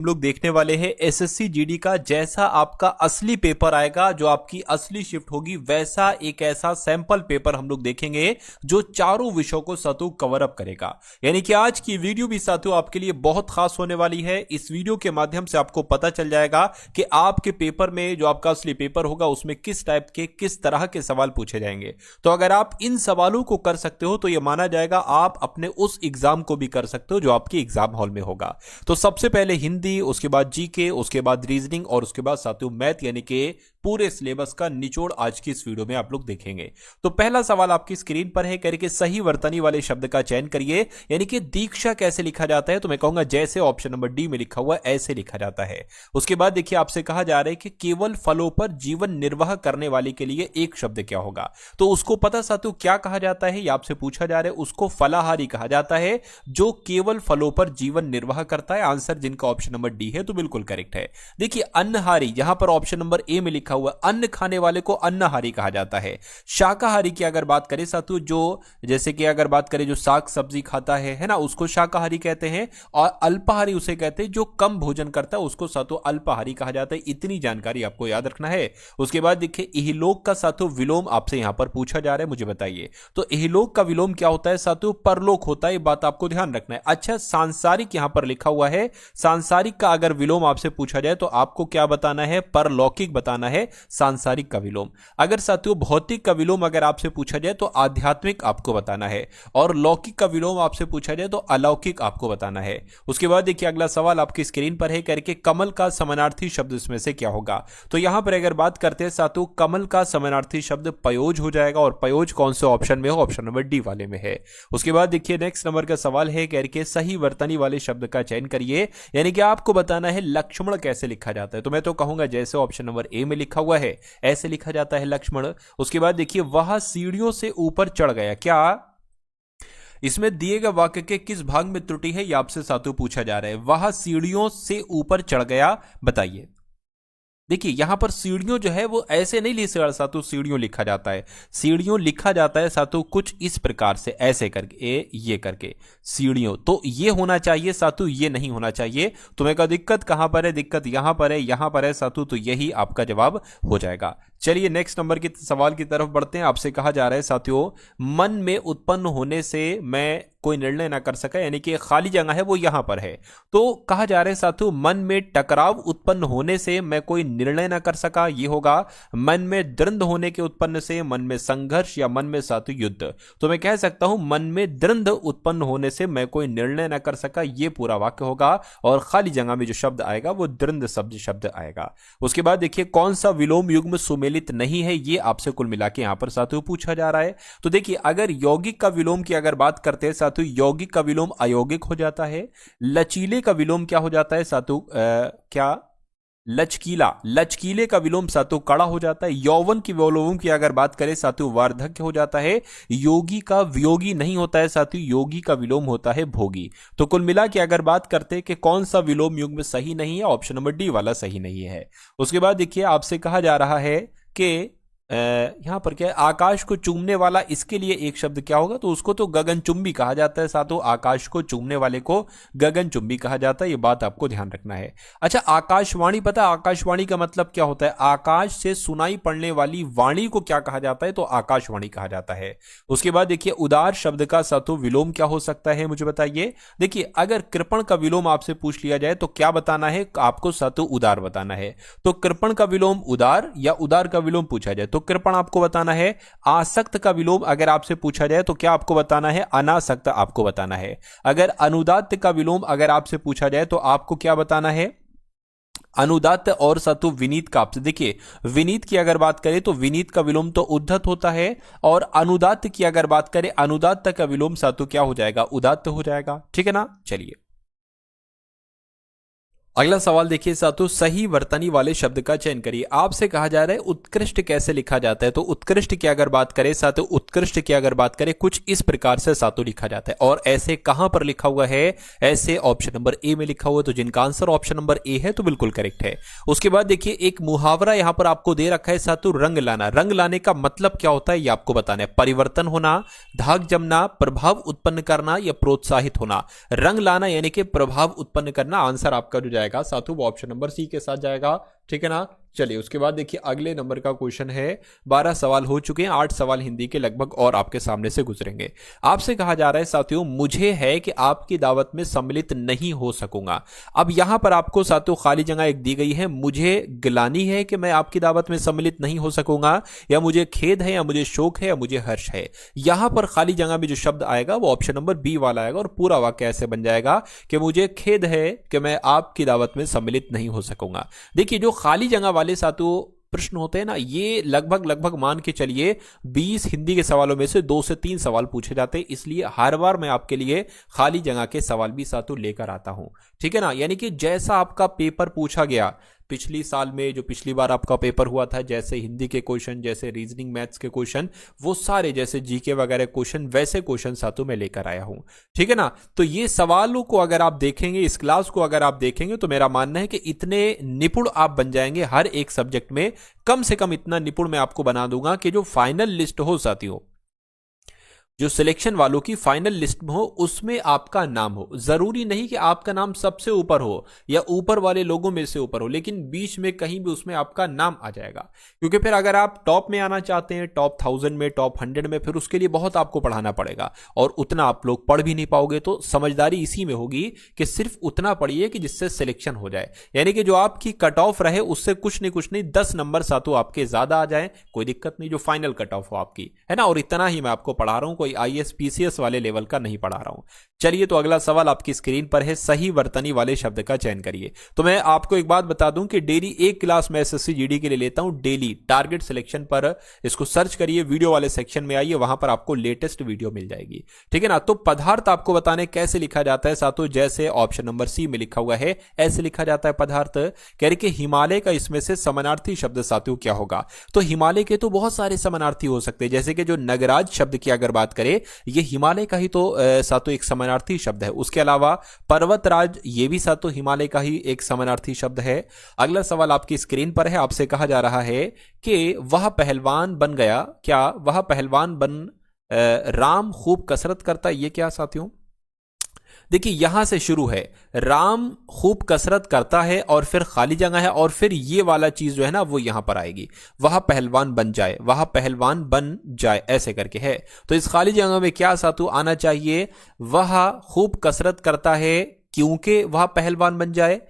हम लोग देखने वाले हैं एसएससी जीडी का। जैसा आपका असली पेपर आएगा, जो आपकी असली शिफ्ट होगी, वैसा एक ऐसा सैंपल पेपर हम लोग देखेंगे जो चारों विषयों को साथियों कवर अप करेगा। यानी कि आज की वीडियो भी साथियों आपके लिए बहुत खास होने वाली है। इस वीडियो के माध्यम से आपको पता चल जाएगा कि आपके पेपर में, जो आपका असली पेपर होगा, उसमें किस टाइप के, किस तरह के सवाल पूछे जाएंगे। तो अगर आप इन सवालों को कर सकते हो तो यह माना जाएगा आप अपने उस एग्जाम को भी कर सकते हो जो आपके एग्जाम हॉल में होगा। तो सबसे पहले हिंदी, उसके बाद जीके, उसके बाद रीजनिंग और उसके बाद साथियों मैथ, यानी कि पूरे सिलेबस का निचोड़ आज की इस वीडियो में आप लोग देखेंगे। तो पहला सवाल आपकी स्क्रीन पर है, करके सही वर्तनी वाले शब्द का चयन करिए। यानी कि दीक्षा कैसे लिखा जाता है, तो मैं कहूंगा जैसे ऑप्शन नंबर डी में लिखा हुआ है ऐसे लिखा जाता है। उसके बाद देखिए आपसे कहा जा रहा है कि केवल फलों पर जीवन निर्वाह करने वाले के लिए एक शब्द क्या होगा। तो उसको पता साथियों क्या कहा जाता है, यह आपसे पूछा जा रहा है। उसको फलाहारी कहा जाता है, जो केवल फलों पर जीवन निर्वाह करता है। आंसर जिनका ऑप्शन नंबर डी है तो बिल्कुल करेक्ट है। देखिए अन्नहारी, यहां पर ऑप्शन नंबर ए में लिखा हुआ, अन्न खाने वाले को अन्नहारी कहा जाता है। शाकाहारी की अगर बात करें साथियों, जो जैसे कि अगर बात करें जो साग सब्जी खाता है ना, उसको शाकाहारी कहते हैं। और अल्पाहारी उसे कहते हैं जो कम भोजन करता है, उसको साथियों अल्पाहारी कहा जाता है। इतनी जानकारी आपको याद रखना है। उसके बाद देखिए इहलोक का साथियों विलोम आपसे यहां पर पूछा जा रहा है, मुझे बताइए। तो इहलोक का विलोम क्या होता है साथियों, परलोक होता है। ये बात आपको ध्यान रखना है। अच्छा, सांसारिक यहां पर लिखा हुआ है। सांसारिक का अगर विलोम आपसे पूछा जाए तो आपको क्या बताना है, परलौकिक बताना है सांसारिक का विलोम। अगर साथियों भौतिक का विलोम अगर आपसे पूछा जाए तो आध्यात्मिक आपको बताना है। और लौकिक का विलोम आपसे पूछा जाए तो अलौकिक आपको बताना है। उसके बाद देखिए अगला सवाल आपकी स्क्रीन पर है, करके कमल का समानार्थी शब्द इसमें से क्या होगा। तो यहां पर अगर बात करते हैं साथियों, कमल का समानार्थी शब्द पयोज हो जाएगा। और पयोज कौन से ऑप्शन में हो, ऑप्शन नंबर डी वाले में है। उसके बाद देखिए नेक्स्ट नंबर का सवाल है, करके सही वर्तनी वाले शब्द का चयन करिए। यानी कि आपको बताना है लक्ष्मण कैसे लिखा जाता है। तो मैं तो कहूंगा जैसे ऑप्शन नंबर ए में लिखा हुआ है ऐसे लिखा जाता है लक्ष्मण। उसके बाद देखिए वह सीढ़ियों से ऊपर चढ़ गया। क्या इसमें दिए गए वाक्य के किस भाग में त्रुटि है, यह आपसे साथियों पूछा जा रहा है। वह सीढ़ियों से ऊपर चढ़ गया, बताइए। देखिए यहां पर सीढ़ियों जो है वो ऐसे नहीं लिखा सातु सीढ़ियों लिखा जाता है। सीढ़ियों लिखा जाता है सातु कुछ इस प्रकार से, ऐसे करके, ये करके सीढ़ियों। तो ये होना चाहिए सातु, ये नहीं होना चाहिए। तुम्हें का दिक्कत कहां पर है, दिक्कत यहां पर है, यहां पर है सातु। तो यही आपका जवाब हो जाएगा। चलिए नेक्स्ट नंबर के सवाल की तरफ बढ़ते हैं। आपसे कहा जा रहा है साथियों, मन में उत्पन्न होने से मैं कोई निर्णय ना कर सका, यानी कि खाली जगह है वो यहां पर है। तो कहा जा रहा है साथियों, मन में टकराव उत्पन्न होने से मैं कोई निर्णय ना कर सका, ये होगा। मन में द्वंद्व होने के उत्पन्न से, मन में संघर्ष, या मन में साथियों युद्ध। तो मैं कह सकता हूं मन में द्वंद्व उत्पन्न होने से मैं कोई निर्णय ना कर सका, ये पूरा वाक्य होगा। और खाली जगह में जो शब्द आएगा वो द्वंद्व शब्द आएगा। उसके बाद देखिए कौन सा विलोम युग्म सुमेलित नहीं है, ये आपसे कुल मिला के यहां पर साथियों पूछा जा रहा है। तो देखिए अगर यौगिक का विलोम की अगर बात करते हैं साथियों, यौगिक का विलोम अयौगिक हो जाता है। लचीले का विलोम क्या हो जाता है साथियों, क्या लचकीला, लचकीले का विलोम साथियों कड़ा हो जाता है। यौवन की विलोम की अगर बात करें साथियों वार्धक्य हो जाता है। योगी का वियोगी नहीं होता है साथियों, योगी का विलोम होता है भोगी। तो कुल मिला के अगर बात करते हैं कि कौन सा विलोम युग्म सही नहीं है, ऑप्शन नंबर डी वाला सही नहीं है। उसके बाद देखिए आपसे कहा जा रहा है कि यहां पर क्या है, आकाश को चूमने वाला, इसके लिए एक शब्द क्या होगा। तो उसको तो गगनचुंबी कहा जाता है साथियों। आकाश को चूमने वाले को गगनचुंबी कहा जाता है, ये बात आपको ध्यान रखना है। अच्छा, आकाशवाणी, पता आकाशवाणी का मतलब क्या होता है। आकाश से सुनाई पड़ने वाली वाणी को क्या कहा जाता है, तो आकाशवाणी कहा जाता है। उसके बाद देखिए उदार शब्द का साथियों विलोम क्या हो सकता है, मुझे बताइए। देखिए अगर कृपण का विलोम आपसे पूछ लिया जाए तो क्या बताना है, आपको साथियों उदार बताना है। तो कृपण का विलोम उदार, या उदार का विलोम पूछा जाए तो कृपण आपको बताना है। आसक्त का विलोम अगर आपसे पूछा जाए तो क्या आपको बताना है, अनासक्त आपको बताना है। अगर अनुदात्त का विलोम अगर आपसे पूछा जाए तो आपको क्या बताना है, अनुदात्त। और सातु विनीत का आपसे, देखिए विनीत की अगर बात करें तो विनीत का विलोम तो उद्धत होता है। और अनुदात्त की अगर बात करें, अनुदात्त का विलोम सातु क्या हो जाएगा, उदात्त हो जाएगा। ठीक है ना। चलिए अगला सवाल देखिए साथियों, सही वर्तनी वाले शब्द का चयन करिए। आपसे कहा जा रहा है उत्कृष्ट कैसे लिखा जाता है। तो उत्कृष्ट की अगर बात करें साथियों, उत्कृष्ट की अगर बात करें कुछ इस प्रकार से साथियों लिखा जाता है। और ऐसे कहां पर लिखा हुआ है, ऐसे ऑप्शन नंबर ए में लिखा हुआ है। तो जिनका आंसर ऑप्शन नंबर ए है तो बिल्कुल करेक्ट है। उसके बाद देखिए एक मुहावरा यहां पर आपको दे रखा है साथियों, रंग लाना। रंग लाने का मतलब क्या होता है ये आपको बताना है। परिवर्तन होना, धाक जमना, प्रभाव उत्पन्न करना या प्रोत्साहित होना। रंग लाना यानी कि प्रभाव उत्पन्न करना, आंसर आपका जो जाएगा जाएगा साथियों वो ऑप्शन नंबर सी के साथ जाएगा। ठीक है ना। चलिए उसके बाद देखिए अगले नंबर का क्वेश्चन है। 12 सवाल हो चुके हैं, 8 सवाल हिंदी के लगभग और आपके सामने से गुजरेंगे। आपसे कहा जा रहा है साथियों, मुझे है कि आपकी दावत में सम्मिलित नहीं हो सकूंगा। अब यहां पर आपको साथियों खाली जगह एक दी गई है, मुझे गिलानी है कि मैं आपकी दावत में सम्मिलित नहीं हो सकूंगा, या मुझे खेद है, या मुझे शोक है, या मुझे हर्ष है। यहां पर खाली जगह में जो शब्द आएगा वो ऑप्शन नंबर बी वाला आएगा, और पूरा वाक्य ऐसे बन जाएगा कि मुझे खेद है कि मैं आपकी दावत में सम्मिलित नहीं हो सकूंगा। देखिए जो खाली जगह वाले साथियों प्रश्न होते हैं ना, ये लगभग मान के चलिए 20 हिंदी के सवालों में से 2 से 3 सवाल पूछे जाते हैं, इसलिए हर बार मैं आपके लिए खाली जगह के सवाल भी साथियों लेकर आता हूं। ठीक है ना। यानी कि जैसा आपका पेपर पूछा गया पिछली साल में, जो पिछली बार आपका पेपर हुआ था, जैसे हिंदी के क्वेश्चन, जैसे रीजनिंग मैथ्स के क्वेश्चन, वो सारे जैसे जीके वगैरह क्वेश्चन, वैसे क्वेश्चन साथियों मैं लेकर आया हूं। ठीक है ना। तो ये सवालों को अगर आप देखेंगे, इस क्लास को अगर आप देखेंगे, तो मेरा मानना है कि इतने निपुण आप बन जाएंगे हर एक सब्जेक्ट में, कम से कम इतना निपुण मैं आपको बना दूंगा कि जो फाइनल लिस्ट हो साथियों, जो सिलेक्शन वालों की फाइनल लिस्ट में हो, उसमें आपका नाम हो। जरूरी नहीं कि आपका नाम सबसे ऊपर हो या ऊपर वाले लोगों में से ऊपर हो, लेकिन बीच में कहीं भी उसमें आपका नाम आ जाएगा। क्योंकि फिर अगर आप टॉप में आना चाहते हैं, टॉप 1000 में, टॉप 100 में, फिर उसके लिए बहुत आपको पढ़ाना पड़ेगा, और उतना आप लोग पढ़ भी नहीं पाओगे। तो समझदारी इसी में होगी कि सिर्फ उतना पढ़िए कि जिससे सिलेक्शन हो जाए, यानी कि जो आपकी कट ऑफ रहे उससे कुछ नहीं 10 नंबर सातों आपके ज्यादा आ जाए, कोई दिक्कत नहीं, जो फाइनल कट ऑफ हो आपकी, है ना। और इतना ही मैं आपको पढ़ा रहा हूं, IAS PCS वाले लेवल का नहीं पढ़ा रहा हूं। चलिए तो अगला सवाल आपकी स्क्रीन पर है, सही वर्तनी वाले शब्द का चयन करिए। तो मैं आपको एक बात बता दूं कि डेली एक क्लास मैं SSC GD के लिए लेता हूं, डेली टारगेट सिलेक्शन पर इसको सर्च करिए, वीडियो वाले सेक्शन में आइए, वहां पर आपको लेटेस्ट वीडियो मिल जाएगी। ठीक है ना। तो पदार्थ आपको बताने कैसे लिखा जाता है साथियों, जैसे ऑप्शन नंबर सी में लिखा हुआ है, ऐसे लिखा जाता है पदार्थ। कह रहे कि हिमालय का इसमें से समानार्थी शब्द साथियों क्या होगा। तो हिमालय के तो बहुत सारे समानार्थी हो सकते हैं, जैसे कि जो नगराज शब्द की अगर बात करें, ये हिमालय का ही तो सातों एक समानार्थी शब्द है। उसके अलावा पर्वतराज, ये भी सातों हिमालय का ही एक समानार्थी शब्द है। अगला सवाल आपकी स्क्रीन पर है, आपसे कहा जा रहा है कि वह पहलवान बन गया, क्या वह पहलवान बन राम खूब कसरत करता, ये क्या साथियों। देखिए यहां से शुरू है, राम खूब कसरत करता है, और फिर खाली जगह है, और फिर ये वाला चीज जो है ना वो यहां पर आएगी, वह पहलवान बन जाए, वह पहलवान बन जाए, ऐसे करके है। तो इस खाली जगह में क्या सातु आना चाहिए, वह खूब कसरत करता है क्योंकि वह पहलवान बन जाए,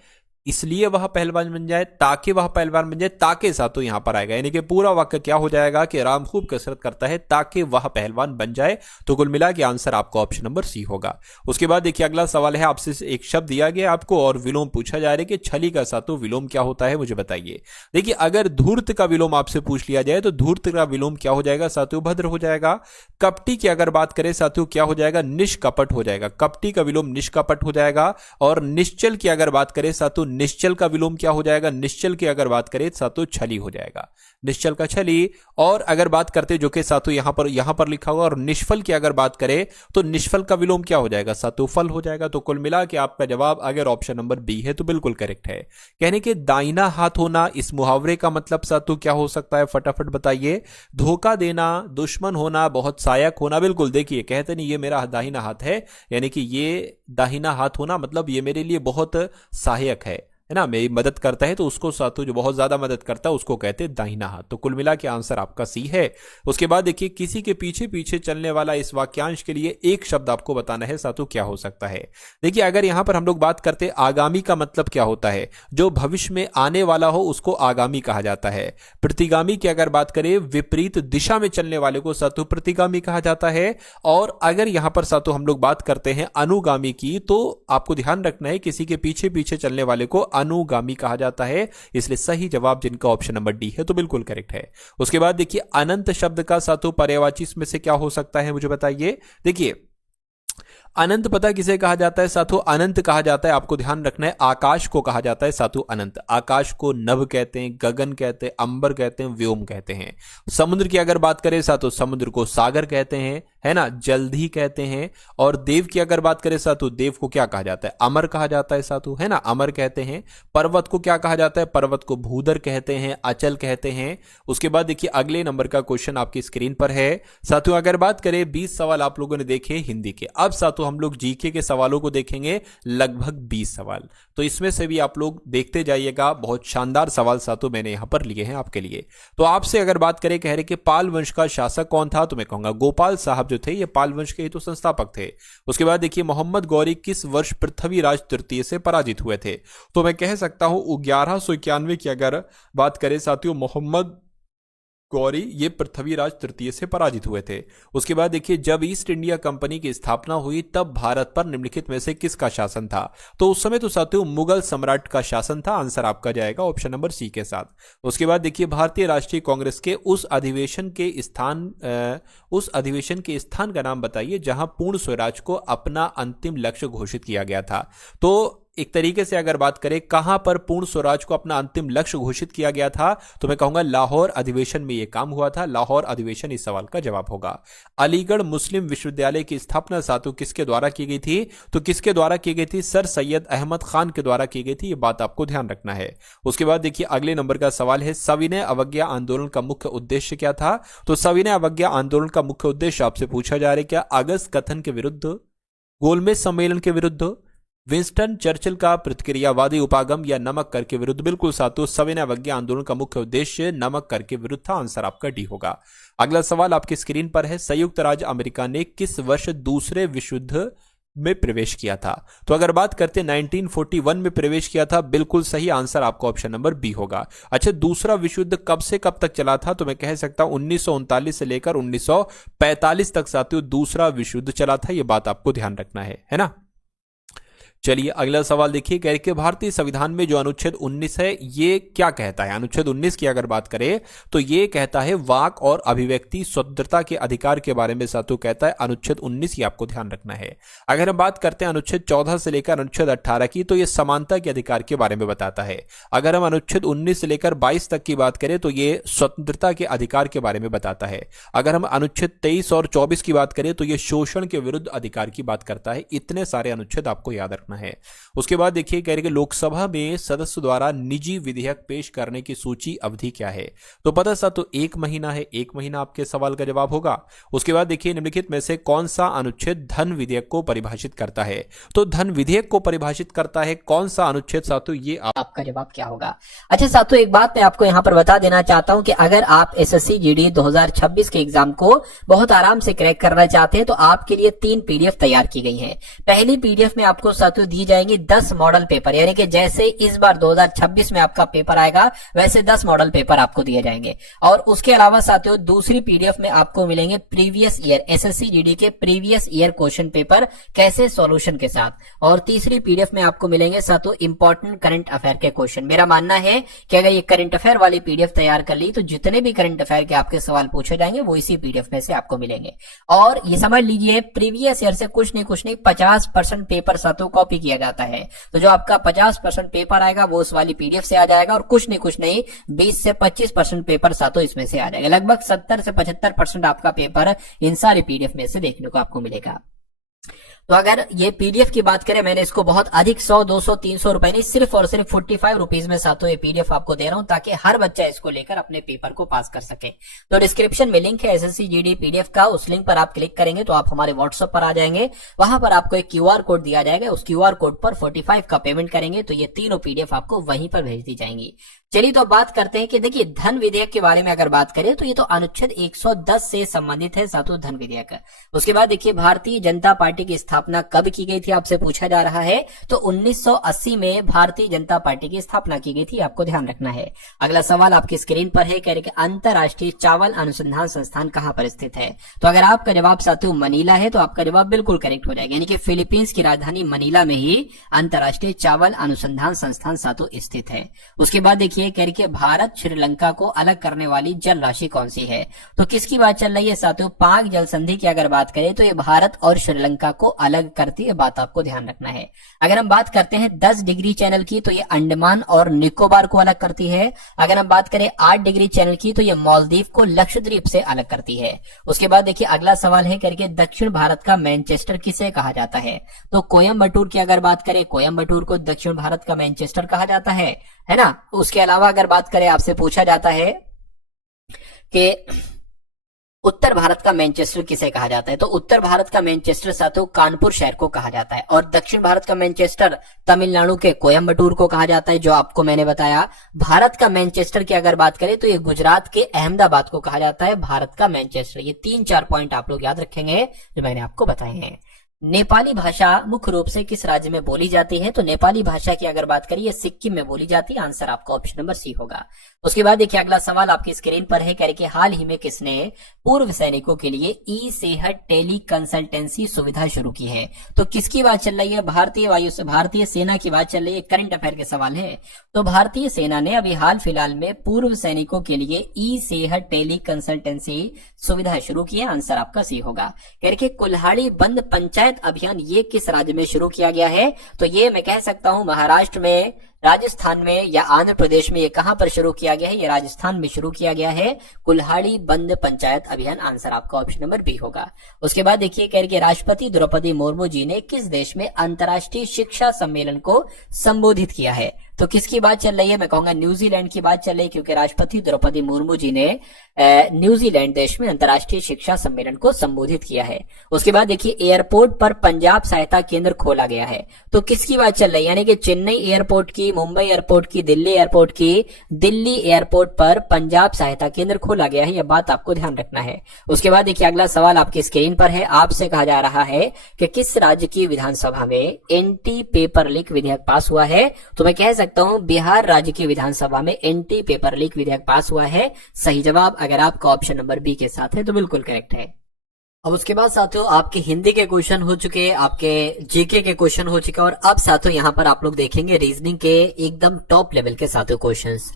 इसलिए वह पहलवान बन जाए, ताकि वह पहलवान बन जाए, ताकि सातों यहां पर आएगा। यानी कि पूरा वाक्य क्या हो जाएगा कि राम खूब कसरत करता है ताकि वह पहलवान बन जाए। तो कुल मिला के आंसर आपको ऑप्शन नंबर सी होगा। उसके बाद देखिए अगला सवाल है, आपसे एक शब्द दिया गया आपको और विलोम पूछा जा रहा है कि छली का सातों विलोम क्या होता है, मुझे बताइए। देखिए अगर धूर्त का विलोम आपसे पूछ लिया जाए तो धूर्त का विलोम क्या हो जाएगा सातों, भद्र हो जाएगा। कपटी की अगर बात करें सातों क्या हो जाएगा, निष्कपट हो जाएगा, कपटी का विलोम निष्कपट हो जाएगा। और निश्चल की अगर बात करें सातों, निश्चल का विलोम क्या हो जाएगा, निश्चल की अगर बात करें सातों छली हो जाएगा, निश्चल का छली। और अगर बात करते जो कि सातों यहां पर लिखा हुआ, और निष्फल की अगर बात करें तो निष्फल का विलोम क्या हो जाएगा सातों, फल हो जाएगा। तो कुल मिला के आपका जवाब अगर ऑप्शन नंबर बी है तो बिल्कुल करेक्ट है। कहने के दाहिना हाथ होना, इस मुहावरे का मतलब सातों क्या हो सकता है, फटाफट बताइए। धोखा देना, दुश्मन होना, बहुत सहायक होना। बिल्कुल, देखिए कहते नहीं ये मेरा दाहिना हाथ है, यानी कि ये दाहिना हाथ होना मतलब ये मेरे लिए बहुत सहायक है ना, मेरी मदद करता है, तो उसको साथों जो बहुत ज्यादा मदद करता है उसको कहते हैं दाहिना हाथ। तो कुल मिला के आंसर आपका सी है। उसके बाद देखिए किसी के पीछे पीछे चलने वाला, इस वाक्यांश के लिए एक शब्द आपको बताना है साथों क्या हो सकता है। देखिए अगर यहां पर हम लोग बात करते हैं आगामी का मतलब क्या होता है, जो भविष्य में आने वाला हो उसको आगामी कहा जाता है। प्रतिगामी की अगर बात करें, विपरीत दिशा में चलने वाले को साथों प्रतिगामी कहा जाता है। और अगर यहां पर साथों हम लोग बात करते हैं अनुगामी की, तो आपको ध्यान रखना है किसी के पीछे पीछे चलने वाले को अनुगामी कहा जाता है। इसलिए सही जवाब जिनका ऑप्शन नंबर डी है तो बिल्कुल करेक्ट है। उसके बाद देखिए अनंत शब्द का साथों पर्यायवाची इसमें से क्या हो सकता है, मुझे बताइए। देखिए अनंत पता किसे कहा जाता है साथों, अनंत कहा जाता है, आपको ध्यान रखना है, आकाश को कहा जाता है साथों अनंत। आकाश को नभ कहते हैं, गगन कहते हैं, अंबर कहते हैं, व्योम कहते हैं। समुद्र की अगर बात करें साथों, समुद्र को सागर कहते हैं, है ना, जल्दी कहते हैं। और देव की अगर बात करें सातु, देव को क्या कहा जाता है, अमर कहा जाता है सातु, है ना, अमर कहते हैं। पर्वत को क्या कहा जाता है, पर्वत को भूधर कहते हैं, अचल कहते हैं। उसके बाद देखिए अगले नंबर का क्वेश्चन आपकी स्क्रीन पर है साथियों। अगर बात करें 20 सवाल आप लोगों ने देखे हिंदी के, अब साथियों हम लोग जीके के सवालों को देखेंगे, लगभग 20 सवाल। तो इसमें से भी आप लोग देखते जाइएगा, बहुत शानदार सवाल साथियों मैंने यहां पर लिए हैं आपके लिए। तो आपसे अगर बात करें, कह रहे कि पाल वंश का शासक कौन था, तो मैं कहूंगा गोपाल साहब जो थे ये पाल वंश के ही तो संस्थापक थे। उसके बाद देखिए मोहम्मद गौरी किस वर्ष पृथ्वीराज तृतीय से पराजित हुए थे, तो मैं कह सकता हूं 1191 की अगर बात करें साथियों, मोहम्मद गौरी ये पृथ्वीराज तृतीय से पराजित हुए थे। उसके बाद देखिए जब ईस्ट इंडिया कंपनी की स्थापना हुई तब भारत पर निम्नलिखित में से किसका शासन था, तो उस समय तो साथियों मुगल सम्राट का शासन था। आंसर आपका जाएगा ऑप्शन नंबर सी के साथ। उसके बाद देखिए भारतीय राष्ट्रीय कांग्रेस के उस अधिवेशन के स्थान का नाम बताइए जहां पूर्ण स्वराज को अपना अंतिम लक्ष्य घोषित किया गया था। तो एक तरीके से अगर बात करें कहां पर पूर्ण स्वराज को अपना अंतिम लक्ष्य घोषित किया गया था, तो मैं कहूंगा लाहौर अधिवेशन में यह काम हुआ था। लाहौर अधिवेशन इस सवाल का जवाब होगा। अलीगढ़ मुस्लिम विश्वविद्यालय की स्थापना सातु किसके द्वारा की गई थी, तो किसके द्वारा की गई थी, सर सैयद अहमद खान के द्वारा की गई थी। यह बात आपको ध्यान रखना है। उसके बाद देखिए अगले नंबर का सवाल है, सविनय अवज्ञा आंदोलन का मुख्य उद्देश्य क्या था, तो सविनय अवज्ञा आंदोलन का मुख्य उद्देश्य आपसे पूछा जा रहा है क्या अगस्त कथन के विरुद्ध, गोलमेज सम्मेलन के विरुद्ध, विंस्टन चर्चिल का प्रतिक्रियावादी उपागम, या नमक कर के विरुद्ध। बिल्कुल साथियों सविनय अवज्ञा आंदोलन का मुख्य उद्देश्य नमक कर के विरुद्ध था। आंसर आपका डी होगा। अगला सवाल आपकी स्क्रीन पर है, संयुक्त राज्य अमेरिका ने किस वर्ष दूसरे विश्व युद्ध में प्रवेश किया था, तो अगर बात करते 1941 में प्रवेश किया था। बिल्कुल सही आंसर आपका ऑप्शन नंबर बी होगा। अच्छा दूसरा विश्व युद्ध कब से कब तक चला था, तो मैं कह सकता हूं 1939 से लेकर 1945 तक साथियों दूसरा विश्व युद्ध चला था। यह बात आपको ध्यान रखना है ना। चलिए अगला सवाल देखिए, कह रहे कि भारतीय संविधान में जो अनुच्छेद 19 है ये क्या कहता है। अनुच्छेद 19 की अगर बात करें तो ये कहता है वाक और अभिव्यक्ति स्वतंत्रता के अधिकार के बारे में साथियों कहता है अनुच्छेद 19, ही आपको ध्यान रखना है। अगर हम बात करते हैं अनुच्छेद 14 से लेकर अनुच्छेद 18 की, तो ये समानता के अधिकार के बारे में बताता है। अगर हम अनुच्छेद 19 से लेकर 22 तक की बात करें तो ये स्वतंत्रता के अधिकार के बारे में बताता है। अगर हम अनुच्छेद 23 और 24 की बात करें तो ये शोषण के विरुद्ध अधिकार की बात करता है। इतने सारे अनुच्छेद आपको याद रखना है। उसके बाद देखिए कह रहे कि लोकसभा में सदस्य द्वारा निजी विधेयक पेश करने की सूची अवधि क्या है, तो पता सा तो 1 महीना है। 1 महीना आपके सवाल का जवाब होगा। उसके बाद देखिए निम्नलिखित में से कौन सा अनुच्छेद धन विधेयक को परिभाषित करता है, तो धन विधेयक को परिभाषित करता है कौन सा अनुच्छेद सातु, ये आपका जवाब क्या होगा। अच्छा सातु एक बात मैं आपको यहाँ पर बता देना चाहता हूँ कि अगर आप एसएससी जीडी 2026 के एग्जाम को बहुत आराम से क्रैक करना चाहते हैं तो आपके लिए 3 पीडीएफ तैयार की गई है। पहली पीडीएफ में आपको सातु दी जाएंगी 10 मॉडल पेपर, यानी कि जैसे इस बार 2026 में आपका पेपर आएगा वैसे 10 मॉडल पेपर आपको दिए जाएंगे। और उसके अलावा साथियों दूसरी पीडीएफ में आपको मिलेंगे प्रीवियस ईयर एसएससी जीडी के प्रीवियस ईयर क्वेश्चन पेपर कैसे सॉल्यूशन के साथ। और तीसरी पीडीएफ में आपको मिलेंगे साथियों इंपॉर्टेंट करंट अफेयर के क्वेश्चन। मेरा मानना है कि अगर ये करंट अफेयर वाली पीडीएफ तैयार कर ली तो जितने भी करंट अफेयर के आपके सवाल पूछे जाएंगे वो इसी पीडीएफ में से आपको मिलेंगे। और ये समझ लीजिए प्रीवियस ईयर से कुछ नहीं 50% पेपर साथियों कॉपी किया जाता है। तो जो आपका 50% पेपर आएगा वो उस वाली पीडीएफ से आ जाएगा और कुछ नहीं 20 से 25% पेपर सातों इसमें से आ जाएगा। लगभग 70 से 75% आपका पेपर इन सारी पीडीएफ में से देखने को आपको मिलेगा। तो अगर ये पीडीएफ की बात करें मैंने इसको बहुत अधिक 100, 200, 300 रुपए नहीं सिर्फ और सिर्फ 45 रुपीज में सातों ये पीडीएफ आपको दे रहा हूं ताकि हर बच्चा इसको लेकर अपने पेपर को पास कर सके। तो डिस्क्रिप्शन में लिंक है एसएससी जीडी पीडीएफ का, उस लिंक पर आप क्लिक करेंगे तो आप हमारे व्हाट्सएप पर आ जाएंगे। वहां पर आपको एक क्यूआर कोड दिया जाएगा, उस क्यूआर कोड पर 45 का पेमेंट करेंगे तो ये तीनों पीडीएफ आपको वहीं पर भेज दी जाएंगी। चलिए तो बात करते हैं कि देखिए धन विधेयक के बारे में अगर बात करें तो ये तो अनुच्छेद 110 से संबंधित है सातों धन विधेयक। उसके बाद देखिए भारतीय जनता पार्टी की स्थापना कब की गई थी आपसे पूछा जा रहा है, तो 1980 में भारतीय जनता पार्टी की स्थापना की गई थी, आपको ध्यान रखना है। अगला सवाल आपकी स्क्रीन पर है, कह रहे कि अंतरराष्ट्रीय चावल अनुसंधान संस्थान कहां पर स्थित है। तो अगर आपका जवाब साथियों मनीला है तो आपका जवाब बिल्कुल करेक्ट हो जाएगा, यानी कि फिलीपींस की राजधानी मनीला में ही अंतरराष्ट्रीय चावल अनुसंधान संस्थान सातों स्थित है। उसके बाद देखिए कह रही कि भारत श्रीलंका को अलग करने वाली जल राशि कौन सी है। तो किसकी बात चल रही है साथियों, पाक जल संधि की अगर बात करें तो ये भारत और श्रीलंका को अलग करती है, बात आपको ध्यान रखना है। अगर हम बात करते हैं 10 डिग्री चैनल की तो ये अंडमान और निकोबार को अलग करती है। अगर हम बात करें 8 डिग्री चैनल की तो ये मालदीव को लक्षद्वीप से अलग करती है। उसके बाद देखिए अगला सवाल है करके दक्षिण भारत का मैनचेस्टर किसे कहा जाता है? तो कोयम्बटूर की अगर बात करें, कोयम्बटूर को दक्षिण भारत का मैनचेस्टर कहा जाता है ना। उसके अलावा अगर बात करें, आपसे पूछा जाता है कि उत्तर भारत का मैनचेस्टर किसे कहा जाता है? तो उत्तर भारत का मैनचेस्टर साथियों कानपुर शहर को कहा जाता है, और दक्षिण भारत का मैनचेस्टर तमिलनाडु के कोयम्बटूर को कहा जाता है, जो आपको मैंने बताया। भारत का मैनचेस्टर की अगर बात करें तो ये गुजरात के अहमदाबाद को कहा जाता है भारत का मैनचेस्टर। ये 3-4 पॉइंट आप लोग याद रखेंगे जो मैंने आपको बताए हैं। नेपाली भाषा मुख्य रूप से किस राज्य में बोली जाती है? तो नेपाली भाषा की अगर बात करिए सिक्किम में बोली जाती है। आंसर आपका ऑप्शन नंबर सी होगा। उसके बाद देखिए अगला सवाल आपकी स्क्रीन पर है, कह रहे कि हाल ही में किसने पूर्व सैनिकों के लिए ई सेहत टेली कंसल्टेंसी सुविधा शुरू की है? तो किसकी बात चल रही है? भारतीय सेना की बात चल रही है। करंट अफेयर के सवाल है। तो भारतीय सेना ने अभी हाल फिलहाल में पूर्व सैनिकों के लिए ई सेहत टेली कंसल्टेंसी सुविधा शुरू की है। आंसर आपका सी होगा। कह रहे कि कुल्हाड़ी बंद पंचायत अभियान ये किस राज्य में शुरू किया गया है? तो ये मैं कह सकता हूं महाराष्ट्र में, राजस्थान में या आंध्र प्रदेश में। ये कहां पर शुरू किया गया है? ये राजस्थान में शुरू किया गया है, कुल्हाड़ी बंद पंचायत अभियान। आंसर आपका ऑप्शन नंबर बी होगा। उसके बाद देखिए कह रहे कि राष्ट्रपति द्रौपदी मुर्मू जी ने किस देश में अंतर्राष्ट्रीय शिक्षा सम्मेलन को संबोधित किया है? तो किसकी बात चल रही है? मैं कहूंगा न्यूजीलैंड की बात चल रही है, क्योंकि राष्ट्रपति द्रौपदी मुर्मू जी ने न्यूजीलैंड देश में अंतर्राष्ट्रीय शिक्षा सम्मेलन को संबोधित किया है। उसके बाद देखिए एयरपोर्ट पर पंजाब सहायता केंद्र खोला गया है। तो किसकी बात चल रही है? यानी कि चेन्नई एयरपोर्ट की, मुंबई एयरपोर्ट की, दिल्ली एयरपोर्ट की। दिल्ली एयरपोर्ट पर पंजाब सहायता केंद्र खोला गया है, यह बात आपको ध्यान रखना है। उसके बाद देखिए अगला सवाल आपकी स्क्रीन पर है। आपसे कहा जा रहा है कि किस राज्य की विधानसभा में एंटी पेपर लीक विधेयक पास हुआ है? तो मैं कह सकता हूं बिहार राज्य की विधानसभा में एंटी पेपर लीक विधेयक पास हुआ है। सही जवाब अगर आपका ऑप्शन नंबर बी के साथ है तो बिल्कुल करेक्ट है। अब उसके बाद साथियों आपके हिंदी के क्वेश्चन हो चुके, आपके जीके के क्वेश्चन हो चुके, और अब साथियों यहाँ पर आप लोग देखेंगे रीजनिंग के एकदम टॉप लेवल के साथियों क्वेश्चंस।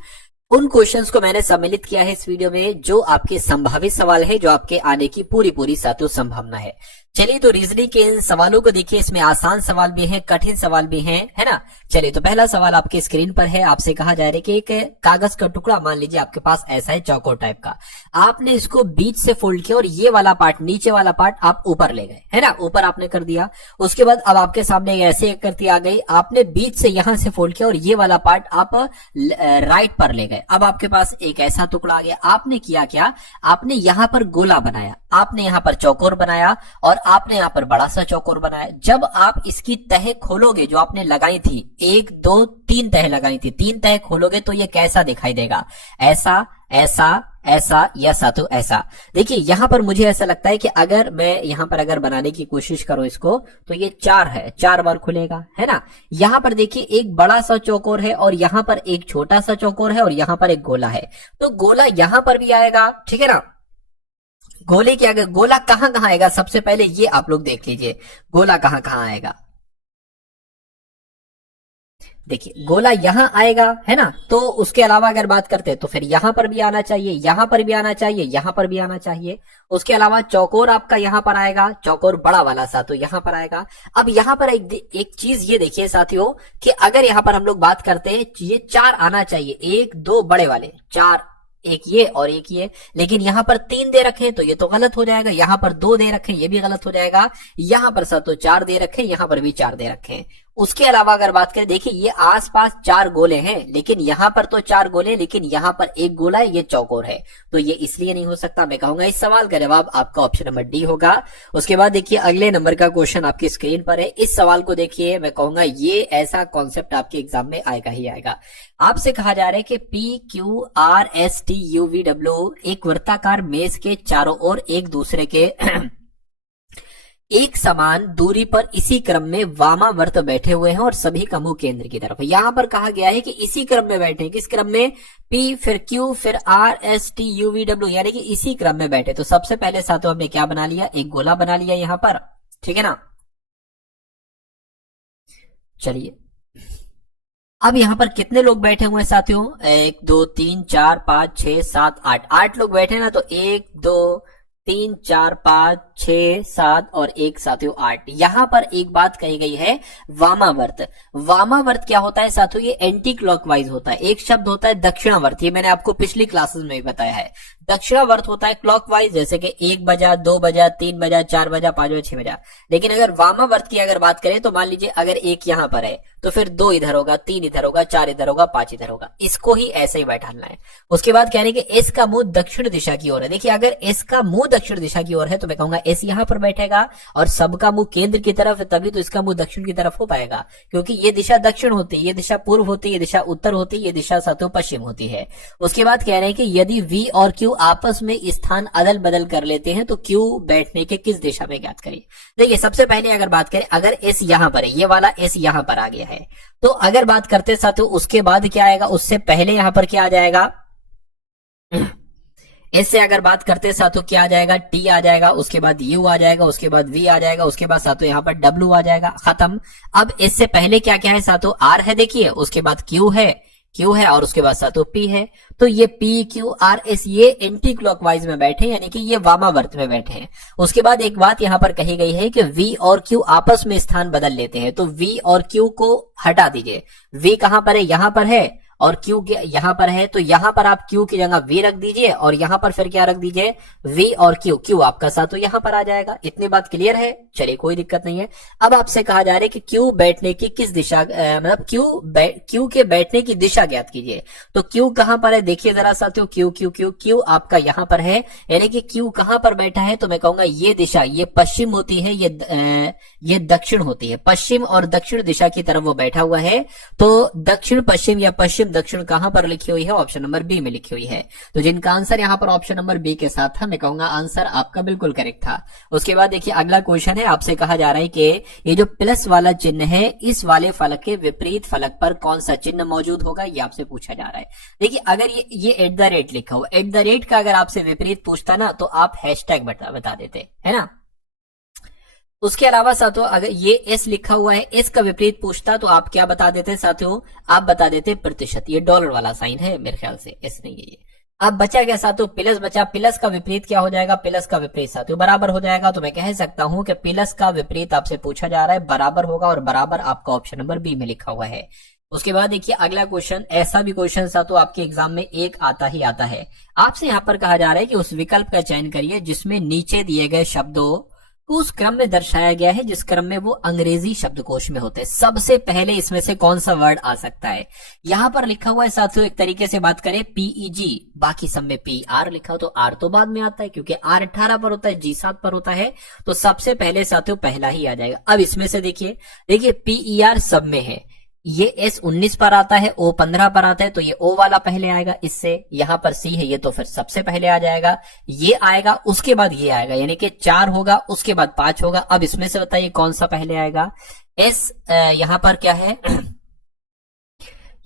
उन क्वेश्चंस को मैंने सम्मिलित किया है इस वीडियो में जो आपके संभावित सवाल है, जो आपके आने की पूरी साथियों संभावना है। चलिए तो रीजनिंग के इन सवालों को देखिए, इसमें आसान सवाल भी हैं, कठिन सवाल भी हैं, है ना। चलिए तो पहला सवाल आपके स्क्रीन पर है। आपसे कहा जा रहा है कि एक कागज का टुकड़ा मान लीजिए आपके पास ऐसा है चौकोर टाइप का, आपने इसको बीच से फोल्ड किया और ये वाला पार्ट, नीचे वाला पार्ट आप ऊपर ले गए, है ना, ऊपर आपने कर दिया। उसके बाद अब आपके सामने ऐसे एक करती आ गई, आपने बीच से यहां से फोल्ड किया और ये वाला पार्ट आप राइट पर ले गए। अब आपके पास एक ऐसा टुकड़ा आ गया। आपने किया क्या? आपने यहां पर गोला बनाया, आपने यहां पर चौकोर बनाया और आपने यहां पर बड़ा सा चौकोर बनाया। जब आप इसकी तह खोलोगे जो आपने लगाई थी, 1 2 3 तह लगाई थी, 3 तह खोलोगे तो ये कैसा दिखाई देगा? ऐसा, ऐसा, ऐसा या साथियों ऐसा। देखिए यहां पर मुझे ऐसा लगता है कि अगर मैं यहां पर अगर बनाने की कोशिश करूं इसको, तो ये 4 है, 4 बार खुलेगा, है ना। यहां पर देखिए एक बड़ा सा चौकोर है और यहां पर एक छोटा सा चौकोर है और यहां पर एक गोला है, तो गोला यहां पर भी आएगा, ठीक है ना। गोले की अगर गोला कहां कहां आएगा, सबसे पहले ये आप लोग देख लीजिए गोला कहां कहां आएगा। देखिए गोला यहां आएगा, है ना। तो उसके अलावा अगर बात करते हैं तो फिर यहां पर भी आना चाहिए, यहां पर भी आना चाहिए, यहां पर भी आना चाहिए। उसके अलावा चौकोर आपका यहां पर आएगा, चौकोर बड़ा वाला सा तो यहां पर आएगा। अब यहां पर एक चीज ये देखिए साथियों कि अगर यहां पर हम लोग बात करते हैं, ये 4 आना चाहिए, 1 2 बड़े वाले 4, एक ये और एक ये, लेकिन यहां पर 3 दे रखे तो ये तो गलत हो जाएगा। यहां पर 2 दे रखे ये भी गलत हो जाएगा। यहां पर सब तो 4 दे रखे, यहां पर भी 4 दे रखे। उसके अलावा अगर बात करें, देखिए ये आसपास 4 गोले हैं, लेकिन यहां पर तो 4 गोले, लेकिन यहां पर एक गोला है, ये चौकोर है, तो ये इसलिए नहीं हो सकता। मैं कहूंगा इस सवाल का जवाब आपका ऑप्शन नंबर डी होगा। उसके बाद देखिए अगले नंबर का क्वेश्चन आपकी स्क्रीन पर है। इस सवाल को देखिए, मैं कहूंगा ये ऐसा कॉन्सेप्ट आपके एग्जाम में आएगा ही आएगा। आपसे कहा जा रहा है कि PQRSTUVW एक वृत्ताकार मेज के चारों ओर एक दूसरे के एक समान दूरी पर इसी क्रम में वामावर्त बैठे हुए हैं और सभी का मुंह केंद्र की तरफ। यहां पर कहा गया है कि इसी क्रम में बैठे, किस क्रम में? P फिर Q फिर RSTUVW, यानी कि इसी क्रम में बैठे। तो सबसे पहले साथियों हमने क्या बना लिया? एक गोला बना लिया यहां पर, ठीक है ना। चलिए अब यहां पर कितने लोग बैठे हुए हैं साथियों? 1 2 3 4 5 6 7 8 लोग बैठे ना। तो 1 2 3 4 5 6 7 और 1 साथियों 8। यहां पर एक बात कही गई है, वामावर्त। वामावर्त क्या होता है साथियों? ये एंटी क्लॉकवाइज होता है। एक शब्द होता है दक्षिणावर्त, ये मैंने आपको पिछली क्लासेस में भी बताया है। दक्षिणावर्त होता है क्लॉकवाइज, जैसे कि 1 बजा, 2 बजा, 3 बजा, 4 बजा, 5 बजा, 6 बजा। लेकिन अगर वामावर्त की अगर बात करें तो मान लीजिए अगर 1 यहां पर है तो फिर 2 इधर होगा, 3 इधर होगा, 4 इधर होगा, 5 इधर होगा। इसको ही ऐसे ही बैठाना है। उसके बाद कह रहे हैं कि एस का मुंह दक्षिण दिशा की ओर है। देखिए अगर एस का मुंह दक्षिण दिशा की ओर है तो मैं कहूंगा एस यहां पर बैठेगा, और सबका मुंह केंद्र की तरफ है तभी तो इसका मुंह दक्षिण की तरफ हो पाएगा, क्योंकि ये दिशा दक्षिण होती है, ये दिशा पूर्व होती है, ये दिशा उत्तर होती है, ये दिशा साथियों पश्चिम होती है। उसके बाद कह रहे हैं कि यदि V और Q आपस में स्थान अदल बदल कर लेते हैं तो Q बैठने के किस दिशा में ज्ञात करिए। देखिए सबसे पहले अगर बात करें, अगर S यहां पर है, ये वाला S यहां पर आ गया है, तो अगर बात करते साथियों उसके बाद क्या आएगा, उससे पहले यहां पर क्या आ जाएगा, इससे अगर बात करते साथियों क्या आ जाएगा, T आ जाएगा, उसके बाद U आ जाएगा, उसके बाद V आ जाएगा, उसके बाद साथियों यहाँ पर W आ जाएगा, खत्म। अब इससे पहले क्या क्या है साथियों, R है देखिए, उसके बाद Q है और उसके बाद साथियों P है। तो ये P Q R S ये एंटी क्लॉकवाइज में बैठे, यानी कि ये वामावर्त में बैठे हैं। उसके बाद एक बात यहाँ पर कही गई है कि V और Q आपस में स्थान बदल लेते हैं, तो V और Q को हटा दीजिए। V कहां पर है, यहां पर है, और Q यहां पर है, तो यहां पर आप Q की जगह V रख दीजिए और यहां पर फिर क्या रख दीजिए, V और Q आपका साथ तो यहां पर आ जाएगा। इतनी बात क्लियर है? चलिए कोई दिक्कत नहीं है। अब आपसे कहा जा रहा है कि Q बैठने की किस दिशा, मतलब Q के बैठने की दिशा ज्ञात कीजिए। तो Q कहां पर है, देखिए जरा साथियों, Q आपका यहां पर है, यानी कि Q कहां पर बैठा है, तो मैं कहूंगा ये दिशा, ये पश्चिम होती है, ये दक्षिण होती है। पश्चिम और दक्षिण दिशा की तरफ वो बैठा हुआ है। तो दक्षिण पश्चिम या पश्चिम दक्षिण कहां पर लिखी हुई है, ऑप्शन नंबर बी में लिखी हुई है। तो जिनका आंसर यहां पर ऑप्शन नंबर बी के साथ था, मैं कहूंगा आंसर आपका बिल्कुल करेक्ट था। उसके बाद देखिए अगला क्वेश्चन है, आपसे कहा जा रहा है कि ये जो प्लस वाला चिन्ह है, इस वाले फलक के विपरीत फलक पर कौन सा चिन्ह मौजूद होगा, ये आपसे पूछा जा रहा है। देखिए अगर ये एट द रेट लिखा हो, एट द रेट का अगर आपसे विपरीत पूछता ना तो आप हैशटैग बता देते, है ना। उसके अलावा साथियों अगर ये एस लिखा हुआ है, एस का विपरीत पूछता तो आप क्या बता देते साथियों, आप बता देते प्रतिशत। ये डॉलर वाला साइन है मेरे ख्याल से, एस नहीं है ये। अब बचा क्या साथियों, प्लस बचा। प्लस का विपरीत क्या हो जाएगा, प्लस का विपरीत साथियों बराबर हो जाएगा। तो मैं कह सकता हूं कि प्लस का विपरीत आपसे पूछा जा रहा है, बराबर होगा, और बराबर आपका ऑप्शन नंबर बी में लिखा हुआ है। उसके बाद देखिए अगला क्वेश्चन, ऐसा भी क्वेश्चन साथियों आपके एग्जाम में एक आता ही आता है। आपसे यहां पर कहा जा रहा है कि उस विकल्प का चयन करिए जिसमें नीचे दिए गए शब्दों को उस क्रम में दर्शाया गया है जिस क्रम में वो अंग्रेजी शब्दकोश में होते हैं। सबसे पहले इसमें से कौन सा वर्ड आ सकता है, यहां पर लिखा हुआ है साथियों, एक तरीके से बात करें PEG, बाकी सब में PR लिखा हो, तो R तो बाद में आता है क्योंकि R 18 पर होता है, G 7 पर होता है, तो सबसे पहले साथियों पहला ही आ जाएगा। अब इसमें से देखिए PER सब में है, ये S 19 पर आता है, O 15 पर आता है, तो ये O वाला पहले आएगा। इससे यहाँ पर C है, ये तो फिर सबसे पहले आ जाएगा, ये आएगा, उसके बाद ये आएगा, यानी कि 4 होगा, उसके बाद 5 होगा। अब इसमें से बताइए कौन सा पहले आएगा। S यहाँ पर क्या है,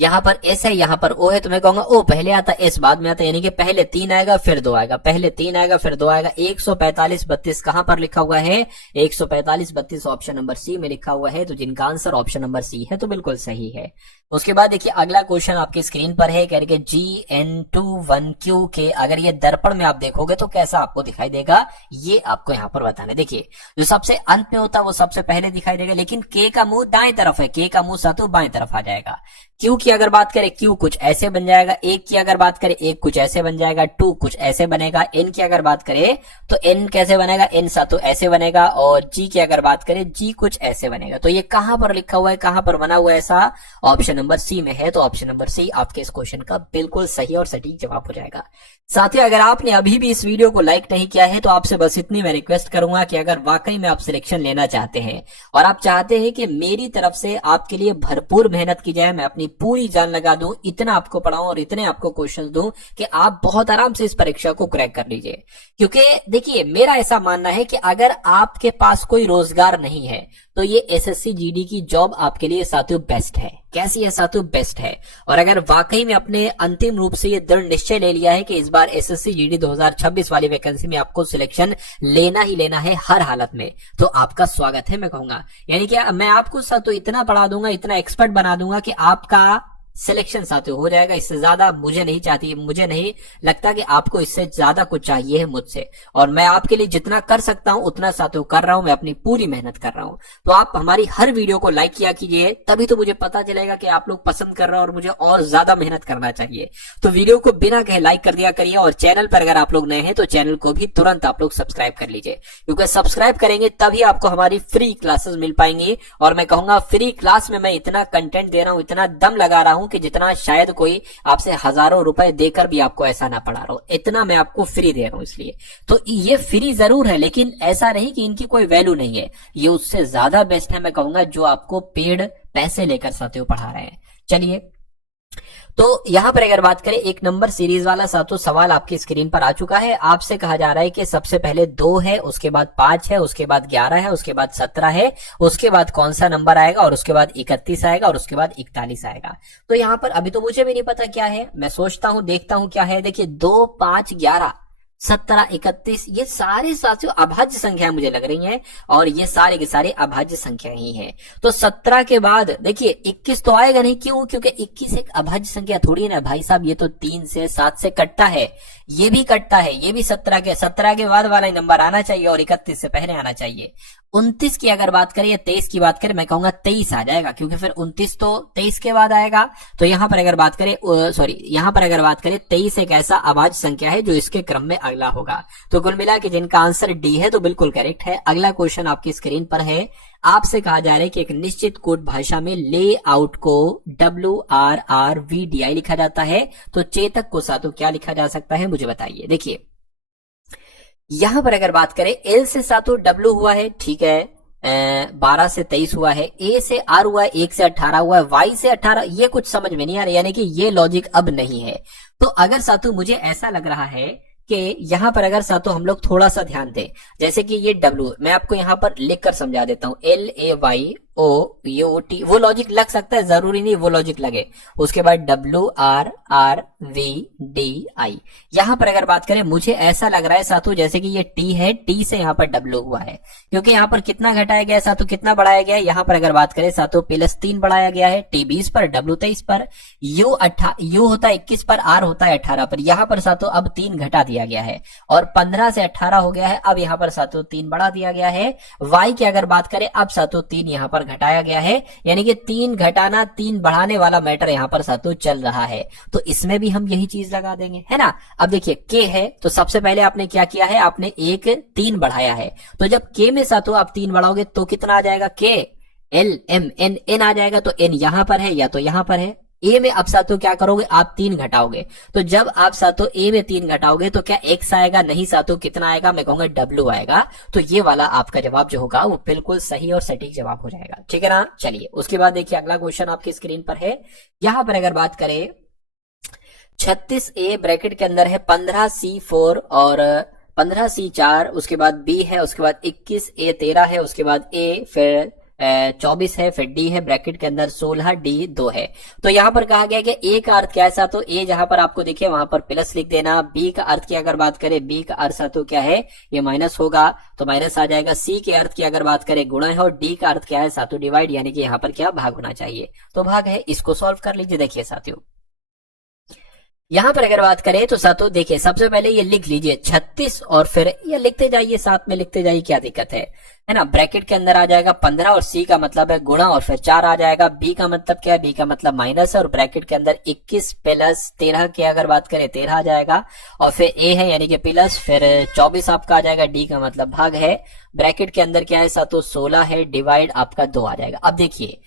यहाँ पर S है, यहाँ पर O है, तो मैं कहूंगा O पहले आता है, S बाद में आता है, यानी कि पहले 3 आएगा फिर 2 आएगा, पहले 3 आएगा फिर 2 आएगा। 145 32 कहां पर लिखा हुआ है, 145 32 ऑप्शन नंबर सी में लिखा हुआ है। तो जिनका आंसर ऑप्शन नंबर सी है तो बिल्कुल सही है। उसके बाद देखिए अगला क्वेश्चन आपकी स्क्रीन पर है, कह रहे GN21Q के अगर ये दर्पण में आप देखोगे तो कैसा आपको दिखाई देगा, ये आपको यहाँ पर बताना है। देखिए जो सबसे अंत में होता है वो सबसे पहले दिखाई देगा, लेकिन K का मुंह दाएं तरफ है, K का मुंह साथियों बाएं तरफ आ जाएगा। Q की अगर बात करें, Q कुछ ऐसे बन जाएगा, 1 की अगर बात करें 1 कुछ ऐसे बन जाएगा, 2 कुछ ऐसे बनेगा, N की अगर बात करें तो N कैसे बनेगा, N साथियों ऐसे बनेगा, और G की अगर बात करें G कुछ ऐसे बनेगा। तो ये कहां पर लिखा हुआ है, कहां पर बना हुआ है, ऐसा ऑप्शन नंबर सी में है। तो ऑप्शन नंबर सी आपके इस क्वेश्चन का बिल्कुल सही और सटीक जवाब हो जाएगा। साथियों अगर आपने अभी भी इस वीडियो को लाइक नहीं किया है तो आपसे बस इतनी मैं रिक्वेस्ट करूंगा कि अगर वाकई में आप सिलेक्शन लेना चाहते हैं और आप चाहते हैं कि मेरी तरफ से आपके लिए भरपूर मेहनत की जाए, मैं अपनी पूरी जान लगा दूं, इतना आपको पढ़ाऊं और इतने आपको क्वेश्चन दूं कि आप बहुत आराम से इस परीक्षा को क्रैक कर लीजिए। क्योंकि देखिए मेरा ऐसा मानना है कि अगर आपके पास कोई रोजगार नहीं है तो ये SSC GD की जॉब आपके लिए साथियों बेस्ट है। कैसी है साथियों, बेस्ट है। और अगर वाकई में अपने अंतिम रूप से ये दृढ़ निश्चय ले लिया है कि इस बार SSC GD 2026 वाली वैकेंसी में आपको सिलेक्शन लेना ही लेना है हर हालत में, तो आपका स्वागत है मैं कहूंगा। यानी कि मैं आपको साथियों इतना पढ़ा दूंगा, इतना एक्सपर्ट बना दूंगा कि आपका सिलेक्शन साथियों हो जाएगा। इससे ज्यादा मुझे नहीं लगता कि आपको इससे ज्यादा कुछ चाहिए है मुझसे, और मैं आपके लिए जितना कर सकता हूं उतना साथियों कर रहा हूं, मैं अपनी पूरी मेहनत कर रहा हूं। तो आप हमारी हर वीडियो को लाइक किया कीजिए, तभी तो मुझे पता चलेगा कि आप लोग पसंद कर रहे हो और मुझे और ज्यादा मेहनत करना चाहिए। तो वीडियो को बिना कहे लाइक कर दिया करिए, और चैनल पर अगर आप लोग नए हैं तो चैनल को भी तुरंत आप लोग सब्सक्राइब कर लीजिए, क्योंकि सब्सक्राइब करेंगे तभी आपको हमारी फ्री क्लासेस मिल पाएंगी। और मैं कहूंगा फ्री क्लास में मैं इतना कंटेंट दे रहा हूं, इतना दम लगा रहा हूं कि जितना शायद कोई आपसे हजारों रुपए देकर भी आपको ऐसा ना पढ़ा रहा हो, इतना मैं आपको फ्री दे रहा हूं। इसलिए तो ये फ्री जरूर है, लेकिन ऐसा नहीं कि इनकी कोई वैल्यू नहीं है, ये उससे ज्यादा बेस्ट है मैं कहूंगा जो आपको पेड पैसे लेकर साथियों पढ़ा रहे हैं। चलिए, तो यहां पर अगर बात करें, एक नंबर सीरीज वाला साथियों सवाल आपकी स्क्रीन पर आ चुका है। आपसे कहा जा रहा है कि सबसे पहले 2 है, उसके बाद 5 है, उसके बाद 11 है, उसके बाद 17 है, उसके बाद कौन सा नंबर आएगा, और उसके बाद 31 आएगा, और उसके बाद 41 आएगा। तो यहां पर अभी तो मुझे भी नहीं पता क्या है, मैं सोचता हूं देखता हूं क्या है। देखिए 2, 5, 11, 17, 31 ये सारे साथियों अभाज्य संख्या मुझे लग रही हैं, और ये सारे के सारे अभाज्य संख्या ही हैं। तो 17 के बाद देखिए 21 तो आएगा नहीं, क्यों? क्योंकि 21 एक अभाज्य संख्या थोड़ी है ना भाई साहब, ये तो 3 से 7 से कटता है, ये भी कटता है, ये भी 17 के बाद वाला नंबर आना चाहिए और 31 से पहले आना चाहिए। 29 की अगर बात करें या 23 की बात करें, मैं कहूंगा 23 आ जाएगा, क्योंकि फिर 29 तो 23 के बाद आएगा। तो यहां पर अगर बात करें यहां पर अगर बात करें 23 एक ऐसा अभाज्य संख्या है जो इसके क्रम में अगला होगा। तो कुल मिला के जिनका आंसर डी है तो बिल्कुल करेक्ट है। अगला क्वेश्चन आपकी स्क्रीन पर है। आपसे कहा जा रहा है कि एक निश्चित कोड भाषा में लेआउट को WRRVDI लिखा जाता है, तो चेतक को साथियों क्या लिखा जा सकता है मुझे बताइए। देखिए यहां पर अगर बात करें, L से साथियों W हुआ है, ठीक है, 12 से 23 हुआ है, A से R हुआ है, 1 से 18 हुआ है, Y से 18, ये कुछ समझ में नहीं आ रहा, यानी कि ये लॉजिक अब नहीं है। तो अगर साथियों मुझे ऐसा लग रहा है कि यहां पर अगर साथियों हम लोग थोड़ा सा ध्यान दें, जैसे कि ये W मैं आपको यहां पर लिखकर समझा देता हूं, LAYOUT, वो लॉजिक लग सकता है, जरूरी नहीं वो लॉजिक लगे। उसके बाद WRRVDI, यहां पर अगर बात करें मुझे ऐसा लग रहा है साथियों जैसे कि ये T है, T से यहां पर W हुआ है, क्योंकि यहां पर कितना घटाया गया है साथियों, कितना बढ़ाया गया है, यहां पर अगर बात करें साथियों +3 बढ़ाया गया है, T 20 पर, W 23 पर, U होता है 21 पर, R होता है 18 पर। यहां पर साथियों अब 3 घटा दिया गया है, और 15 से 18 हो गया है, अब यहां पर साथियों 3 बढ़ा दिया गया है। Y की अगर बात करें, अब साथियों 3 यहां पर घटाया गया है, यानी कि 3 घटाना 3 बढ़ाने वाला मैटर यहां पर साथियों चल रहा है। तो इसमें भी हम यही चीज लगा देंगे, है ना। अब देखिए K है, तो सबसे पहले आपने क्या किया है, आपने 3 बढ़ाया है, तो जब K में साथियों आप 3 बढ़ाओगे तो कितना आ जाएगा, K L M N आ जाएगा। तो N यहां पर है या तो यहां पर है। A में अब साथियों क्या करोगे, आप 3 घटाओगे, तो जब आप साथियों A में 3 घटाओगे तो क्या X आएगा, नहीं साथियों कितना आएगा, मैं कहूंगा W आएगा। तो ये वाला आपका जवाब जो होगा वो बिल्कुल सही और सटीक जवाब हो जाएगा, ठीक है ना। चलिए उसके बाद देखिए अगला क्वेश्चन आपकी स्क्रीन पर है। यहां पर अगर बात करें 36A ब्रैकेट के अंदर है 15C4 और 15C4, उसके बाद B है, उसके बाद 21A 13 है, उसके बाद A फिर 24 है, फिर D है, ब्रैकेट के अंदर 16 D 2 है। तो यहां पर कहा गया कि A का अर्थ क्या है साथियों, A जहां पर आपको देखिए वहां पर प्लस लिख देना। B का अर्थ की अगर बात करें, B का अर्थ साथियों क्या है, ये माइनस होगा तो माइनस आ जाएगा। C के अर्थ की अगर बात करें गुणा है, और D का अर्थ क्या है साथियों डिवाइड, यानी कि यहाँ पर क्या भाग होना चाहिए, तो भाग है। इसको सॉल्व कर लीजिए। देखिए साथियों यहां पर अगर बात करें तो साथियों देखिए सबसे पहले ये लिख लीजिए 36, और फिर ये लिखते जाइए, साथ में लिखते जाइए, क्या दिक्कत है ना। ब्रैकेट के अंदर आ जाएगा 15, और C का मतलब है गुणा, और फिर 4 आ जाएगा। B का मतलब क्या है, B का मतलब माइनस है, और ब्रैकेट के अंदर 21 प्लस 13 की अगर बात करें 13 आ जाएगा, और फिर A है यानी कि प्लस, फिर 24 आपका आ जाएगा। D का मतलब भाग है, ब्रैकेट के अंदर क्या है साथियों 16 है, डिवाइड आपका 2 आ जाएगा। अब देखिए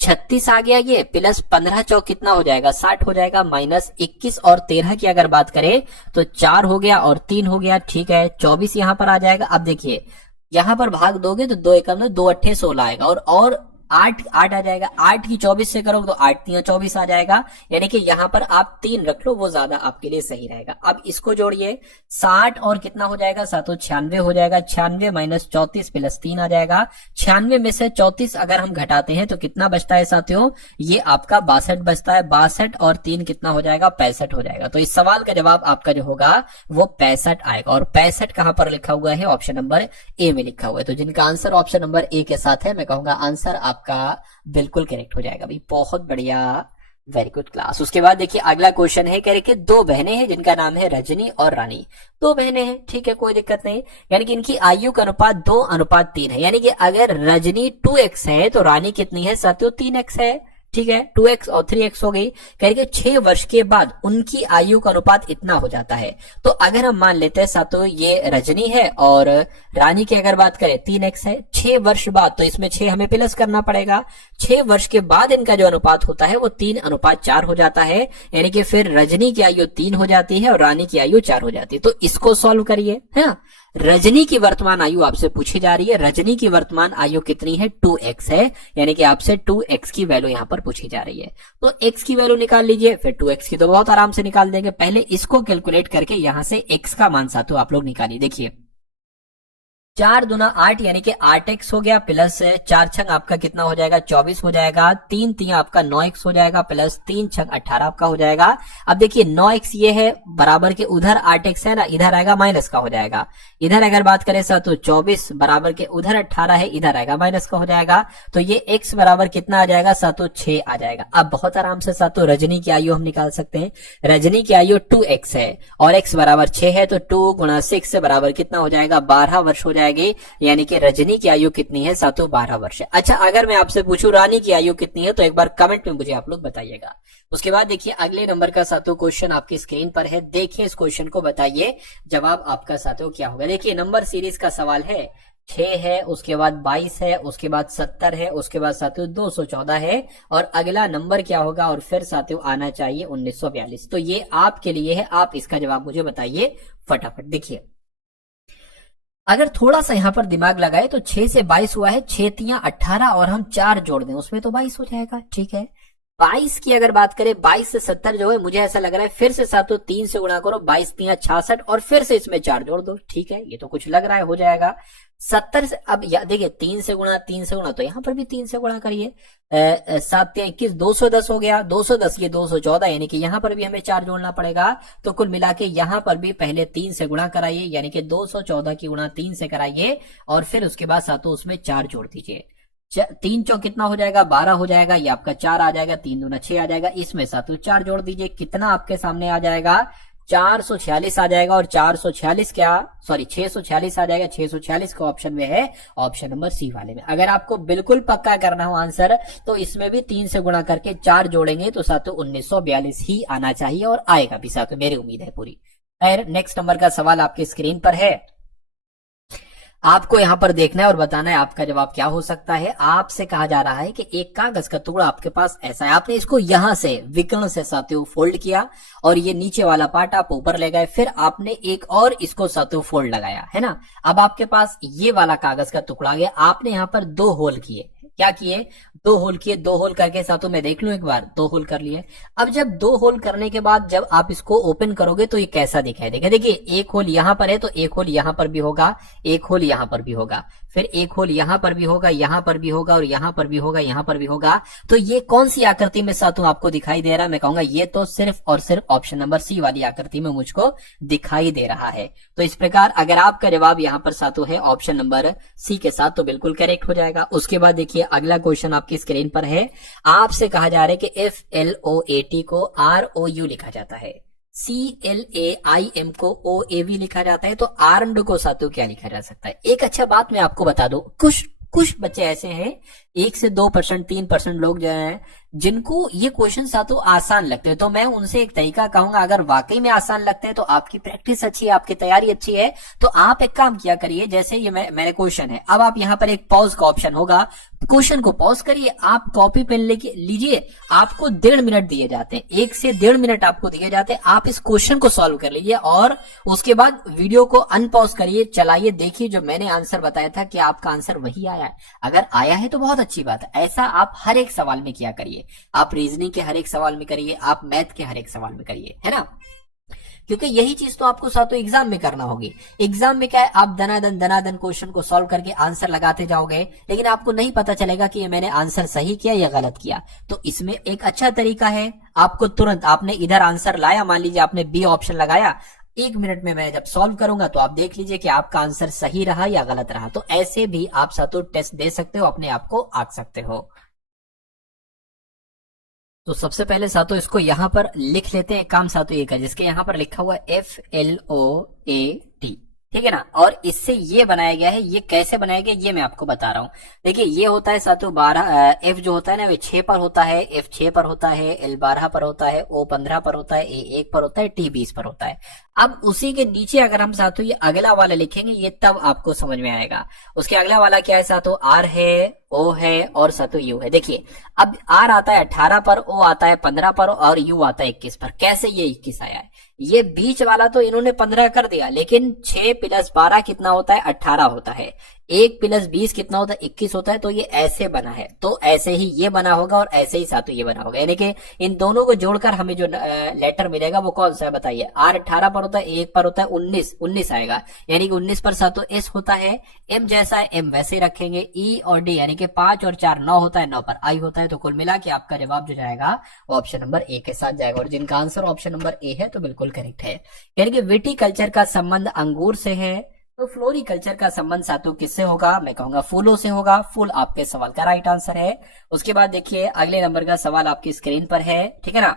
36 आ गया, ये प्लस 15 चौक कितना हो जाएगा, 60 हो जाएगा, माइनस 21 और 13 की अगर बात करें तो 4 हो गया और 3 हो गया, ठीक है। 24 यहां पर आ जाएगा। अब देखिए यहां पर भाग दोगे तो 2 एकम 2 अट्ठे 16 आएगा, और 8 आ जाएगा। 8 की 24 से करोगे तो 8 3 24 आ जाएगा, यानी कि यहां पर आप 3 रख लो, वो ज्यादा आपके लिए सही रहेगा। अब इसको जोड़िए, 60 और कितना हो जाएगा साथियों 96 हो जाएगा। 96 माइनस 34 प्लस 3 आ जाएगा। 96 में से 34 अगर हम घटाते हैं तो कितना बचता है साथियों, ये आपका 62 बचता है। 62 और 3 कितना हो जाएगा, 65 हो जाएगा। तो इस सवाल का जवाब आपका जो होगा वो 65 आएगा, और 65 कहां पर लिखा हुआ है, ऑप्शन नंबर ए में लिखा हुआ है। तो जिनका आंसर ऑप्शन नंबर ए के साथ है, मैं कहूंगा आंसर आपका बिल्कुल करेक्ट हो जाएगा। भाई बहुत बढ़िया, वेरी गुड क्लास। उसके बाद देखिए अगला क्वेश्चन है, कह रहे कि दो बहनें हैं जिनका नाम है रजनी और रानी। दो बहनें हैं, ठीक है, कोई दिक्कत नहीं, यानी कि इनकी आयु का अनुपात 2:3 है, यानी कि अगर रजनी 2x है तो रानी कितनी है साथियों, 3x है, ठीक है, 2x और 3x हो गई। कह रहे कि 6 वर्ष के बाद उनकी आयु का अनुपात इतना हो जाता है। तो अगर हम मान लेते हैं साथियों ये रजनी है और रानी की अगर बात करें 3x है, 6 वर्ष बाद, तो इसमें 6 हमें प्लस करना पड़ेगा, 6 वर्ष के बाद इनका जो अनुपात होता है वो 3:4 हो जाता है, यानी कि फिर रजनी की आयु 3 हो जाती है और रानी की आयु 4 हो जाती है। तो इसको सॉल्व करिए, है। रजनी की वर्तमान आयु आपसे पूछी जा रही है, रजनी की वर्तमान आयु कितनी है, 2x है, यानी कि आपसे 2x की वैल्यू यहां पर पूछी जा रही है। तो x की वैल्यू निकाल लीजिए, फिर 2x की तो बहुत आराम से निकाल देंगे। पहले इसको कैलकुलेट करके यहां से x का मान साथियों आप लोग निकालिए। देखिए 4 दूना 8 यानी कि 8x हो गया, प्लस 4 छंग आपका कितना हो जाएगा, 24 हो जाएगा, 3 तिया आपका 9x हो जाएगा, प्लस 3 छंग 18 आपका हो जाएगा। अब देखिए 9x ये है बराबर के उधर 8x है ना, इधर आएगा माइनस का हो जाएगा। इधर अगर बात करें साथियों 24 बराबर के उधर 18 है, इधर आएगा माइनस का हो जाएगा। तो ये x बराबर कितना आ जाएगा साथियों, 6 आ जाएगा। अब बहुत आराम से साथियों रजनी की आयु हम निकाल सकते हैं। रजनी की आयु 2x है और x बराबर 6 है, तो 2 गुणा 6 से बराबर कितना हो जाएगा, 12 वर्ष हो जाएगी, यानी कि रजनी की आयु कितनी है साथियों, 12 वर्ष है। अच्छा अगर मैं आपसे पूछूं रानी की आयु कितनी है, तो एक बार कमेंट में मुझे आप लोग बताइएगा। उसके बाद देखिए अगले नंबर का साथियों क्वेश्चन आपकी स्क्रीन पर है, देखिए इस क्वेश्चन को बताइए जवाब आपका साथियों क्या होगा। देखिए नंबर सीरीज का सवाल है, 6 है, उसके बाद 22 है, उसके बाद 70 है, उसके बाद साथियों 214 है और अगला नंबर क्या होगा, और फिर साथियों आना चाहिए 1942। तो ये आपके लिए है, आप इसका जवाब मुझे बताइए फटाफट। देखिए अगर थोड़ा सा यहां पर दिमाग लगाए तो 6 से 22 हुआ है, 6 तिया 18 और हम 4 जोड़ दें उसमें तो 22 हो जाएगा, ठीक है। 22 की अगर बात करें, 22 से 70 जो है, मुझे ऐसा लग रहा है फिर से साथियों 3 से गुणा करो, 22 तिया 66 और फिर से इसमें 4 जोड़ दो, ठीक है, ये तो कुछ लग रहा है हो जाएगा। 70 से अब देखिए 3 से गुणा तो यहां पर भी 3 से गुणा करिए, 7 तिया 21, 210 हो गया, 210 ये 214, यानी कि यहां पर भी हमें 4 जोड़ना पड़ेगा। तो कुल मिला के यहां पर भी पहले 3 से गुणा कराइए, यानी कि 214 की गुणा 3 से कराइए और फिर उसके बाद साथियों उसमें 4 जोड़ दीजिए। 3 चौक कितना हो जाएगा, 12 हो जाएगा, ये आपका 4 आ जाएगा, 3 दूना 6 आ जाएगा, इसमें साथियों 4 जोड़ दीजिए, कितना आपके सामने आ जाएगा, 446 आ जाएगा। और 446 क्या, सॉरी 646 आ जाएगा, 646 का ऑप्शन में है, ऑप्शन नंबर सी वाले में। अगर आपको बिल्कुल पक्का करना हो आंसर तो इसमें भी 3 से गुणा करके 4 जोड़ेंगे तो साथियों 1942 ही आना चाहिए और आएगा भी साथियों, मेरी उम्मीद है पूरी। खैर नेक्स्ट नंबर का सवाल आपकी स्क्रीन पर है, आपको यहां पर देखना है और बताना है आपका जवाब क्या हो सकता है। आपसे कहा जा रहा है कि एक कागज का टुकड़ा आपके पास ऐसा है, आपने इसको यहां से विकर्ण से साथियों फोल्ड किया और ये नीचे वाला पार्ट आप ऊपर ले गए, फिर आपने एक और इसको साथियों फोल्ड लगाया, है ना। अब आपके पास ये वाला कागज का टुकड़ा आ गया, आपने यहां पर 2 होल किए, क्या किए, 2 होल किए। 2 होल करके साथियों मैं देख लूं एक बार, 2 होल कर लिए। अब जब 2 होल करने के बाद जब आप इसको ओपन करोगे तो ये कैसा दिखाई देगा, देखिए एक होल यहां पर है तो एक होल यहां पर भी होगा, एक होल यहां पर भी होगा, फिर एक होल यहां पर भी होगा, यहां पर भी होगा और यहां पर भी होगा, यहां पर भी होगा। तो ये कौन सी आकृति में साथियों आपको दिखाई दे रहा है, मैं कहूंगा ये तो सिर्फ और सिर्फ ऑप्शन नंबर सी वाली आकृति में मुझको दिखाई दे रहा है। तो इस प्रकार अगर आपका जवाब यहां पर साथियों है ऑप्शन नंबर सी के साथ तो बिल्कुल करेक्ट हो जाएगा। उसके बाद देखिए अगला क्वेश्चन आपकी स्क्रीन पर है, आपसे कहा जा रहा है कि FLOAT को ROU लिखा जाता है, CLAIM को OAV लिखा जाता है, तो आर्म्ड को साथियों क्या लिखा जा सकता है। एक अच्छा बात मैं आपको बता दूं, कुछ बच्चे ऐसे हैं 1 से 2%, 3% लोग जो हैं जिनको ये क्वेश्चन साथियों आसान लगते हैं, तो मैं उनसे एक तरीका कहूंगा, अगर वाकई में आसान लगते हैं तो आपकी प्रैक्टिस अच्छी है, आपकी तैयारी अच्छी है, तो आप एक काम किया करिए, जैसे ये मेरे क्वेश्चन है, अब आप यहाँ पर एक पॉज का ऑप्शन होगा, क्वेश्चन को पॉज करिए, आप कॉपी पेन लेके लीजिए, आपको 1.5 मिनट दिए जाते हैं, 1 से 1.5 मिनट आपको दिए जाते हैं, आप इस क्वेश्चन को सॉल्व कर लीजिए और उसके बाद वीडियो को अनपॉज करिए, चलाइए, देखिए जो मैंने आंसर बताया था कि आपका आंसर वही आया है। अगर आया है तो बहुत अच्छी बात है, ऐसा आप हर एक सवाल में किया करिए, आप रीजनिंग के हर एक सवाल में करिए, आप मैथ के हर एक सवाल में करिए, है ना, क्योंकि यही चीज तो आपको साथियों एग्जाम में करना होगी। एग्जाम में क्या है, आप दनादन क्वेश्चन को सॉल्व करके आंसर लगाते जाओगे, लेकिन आपको नहीं पता चलेगा कि ये मैंने आंसर सही किया या गलत किया। तो इसमें एक अच्छा तरीका है, आपको तुरंत आपने इधर आंसर लाया, मान लीजिए आपने बी ऑप्शन लगाया, 1 मिनट में मैं जब सॉल्व करूंगा तो आप देख लीजिए कि आपका आंसर सही रहा या गलत रहा। तो ऐसे भी आप साथियों टेस्ट दे सकते हो, अपने आप को आंक सकते हो। तो सबसे पहले सातों इसको यहाँ पर लिख लेते हैं। काम सातों ये का जिसके यहाँ पर लिखा हुआ है FLOAT, ठीक है ना। और इससे ये बनाया गया है, ये कैसे बनाया गया ये मैं आपको बता रहा हूँ। देखिए ये होता है सातों 12, F जो होता है ना वो 6 पर होता है, F 6 पर होता है, L 12 पर होता है, O 15 पर होता है, A 1 पर होता है, T 20 पर होता है। अब उसी के नीचे अगर हम सातों ये अगला वाला लिखेंगे ये तब आपको समझ में आएगा। उसके अगला वाला क्या है सातों, R है, O है और सातों U है। देखिए अब R आता है 18 पर, O आता है 15 पर और U आता है 21 पर। कैसे ये 21 आया है, ये बीच वाला तो इन्होंने 15 कर दिया, लेकिन 6 + 12 कितना होता है, 18 होता है। 1 + 20 कितना होता है, 21 होता है। तो ये ऐसे बना है, तो ऐसे ही ये बना होगा और ऐसे ही सातों ये बना होगा। यानी कि इन दोनों को जोड़कर हमें जो लेटर मिलेगा वो कौन सा है बताइए। R 18 पर होता है, 1 पर होता है 19 आएगा, यानी कि 19 पर सातों S होता है। M जैसा है M वैसे ही रखेंगे। E और D यानी कि 5 और 4 9 होता है, 9 पर I होता है। तो कुल मिला के आपका जवाब जो जाएगा वो ऑप्शन नंबर A के साथ जाएगा। और जिनका आंसर ऑप्शन नंबर A है तो बिल्कुल करेक्ट है। यानी कि विटीकल्चर का संबंध अंगूर से है, तो फ्लोरिकल्चर का संबंध सातों किससे होगा, मैं कहूंगा फूलों से होगा। फूल आपके सवाल का राइट आंसर है। उसके बाद देखिए अगले नंबर का सवाल आपकी स्क्रीन पर है, ठीक है ना।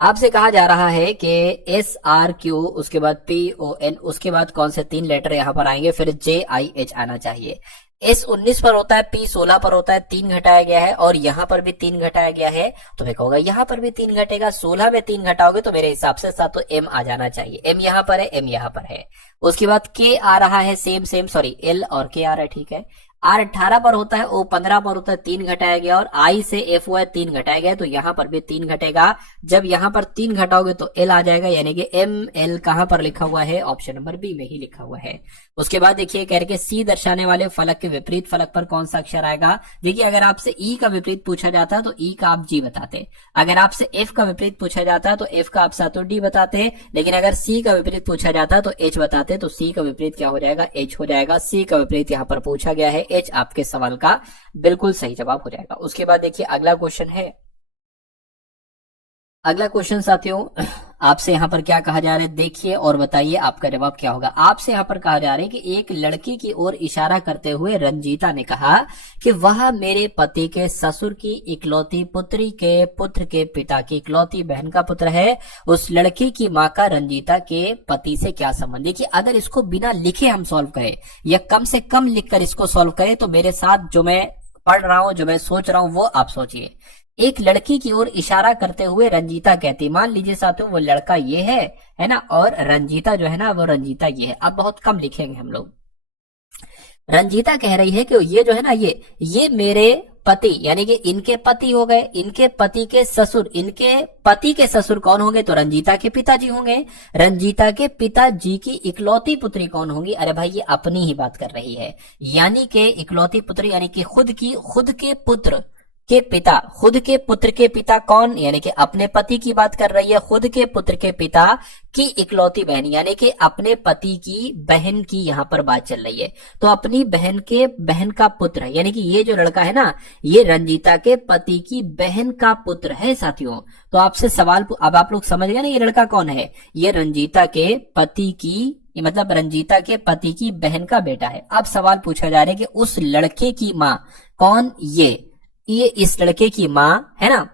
आपसे कहा जा रहा है कि SRQ, उसके बाद PON, उसके बाद कौन से 3 लेटर यहां पर आएंगे, फिर JIH आना चाहिए। S 19 पर होता है, P 16 पर होता है, 3 घटाया गया है और यहाँ पर भी 3 घटाया गया है। तो मैं कहूंगा यहाँ पर भी 3 घटेगा। 16 में 3 घटाओगे तो मेरे हिसाब से सातों M आ जाना चाहिए। M यहाँ पर है, M यहाँ पर है। उसके बाद K आ रहा है, सेम सॉरी L और K आ रहा है, ठीक है। R 18 पर होता है, O 15 पर होता है, 3 घटाया गया और I से F हुआ है, 3 घटाया गया। तो यहाँ पर भी 3 घटेगा। जब यहाँ पर 3 घटाओगे तो L आ जाएगा, यानी कि ML कहां पर लिखा हुआ है, ऑप्शन नंबर B में ही लिखा हुआ है। उसके बाद देखिए कह रहे कि C दर्शाने वाले फलक के विपरीत फलक पर कौन सा अक्षर आएगा। देखिए अगर आपसे E का विपरीत पूछा जाता तो E का आप G बताते, अगर आपसे F का विपरीत पूछा जाता तो F का आप सातों D बताते, लेकिन अगर C का विपरीत पूछा जाता तो H बताते। तो C का विपरीत क्या हो जाएगा, H हो जाएगा। C का विपरीत यहाँ पर पूछा गया है, H आपके सवाल का बिल्कुल सही जवाब हो जाएगा। उसके बाद देखिए अगला क्वेश्चन है। अगला क्वेश्चन साथियों आपसे यहाँ पर क्या कहा जा रहा है, देखिए और बताइए आपका जवाब क्या होगा। आपसे यहाँ पर कहा जा रहा है कि एक लड़की की ओर इशारा करते हुए रंजीता ने कहा कि वह मेरे पति के ससुर की इकलौती पुत्री के पुत्र के पिता की इकलौती बहन का पुत्र है। उस लड़की की माँ का रंजीता के पति से क्या संबंध। देखिए अगर इसको बिना लिखे हम सॉल्व करें या कम से कम लिखकर इसको सॉल्व करें तो मेरे साथ जो मैं पढ़ रहा हूं, जो मैं सोच रहा हूं वो आप सोचिए। एक लड़की की ओर इशारा करते हुए रंजीता कहती, मान लीजिए साथियों वो लड़का ये है ना, और रंजीता जो है ना वो रंजीता ये है। अब बहुत कम लिखेंगे हम लोग। रंजीता कह रही है कि ये जो है ना ये मेरे पति यानी कि इनके पति हो गए, इनके पति के ससुर, इनके पति के ससुर कौन होंगे, तो रंजीता के पिताजी होंगे। रंजीता के पिताजी की इकलौती पुत्री कौन होंगी, अरे भाई ये अपनी ही बात कर रही है, यानी कि इकलौती पुत्री यानी कि खुद के पुत्र के पिता, खुद के पुत्र के पिता कौन, यानी कि अपने पति की बात कर रही है। खुद के पुत्र के पिता की इकलौती बहन यानी कि अपने पति की बहन की यहाँ पर बात चल रही है। तो अपनी बहन के बहन का पुत्र यानी कि ये जो लड़का है ना ये रंजीता के पति की बहन का पुत्र है साथियों। तो आपसे सवाल, अब आप लोग समझ गए ना ये लड़का कौन है, ये रंजीता के पति की, मतलब रंजीता के पति की बहन का बेटा है। अब सवाल पूछा जा रहा है कि उस लड़के की माँ कौन, ये इस लड़के की माँ है ना,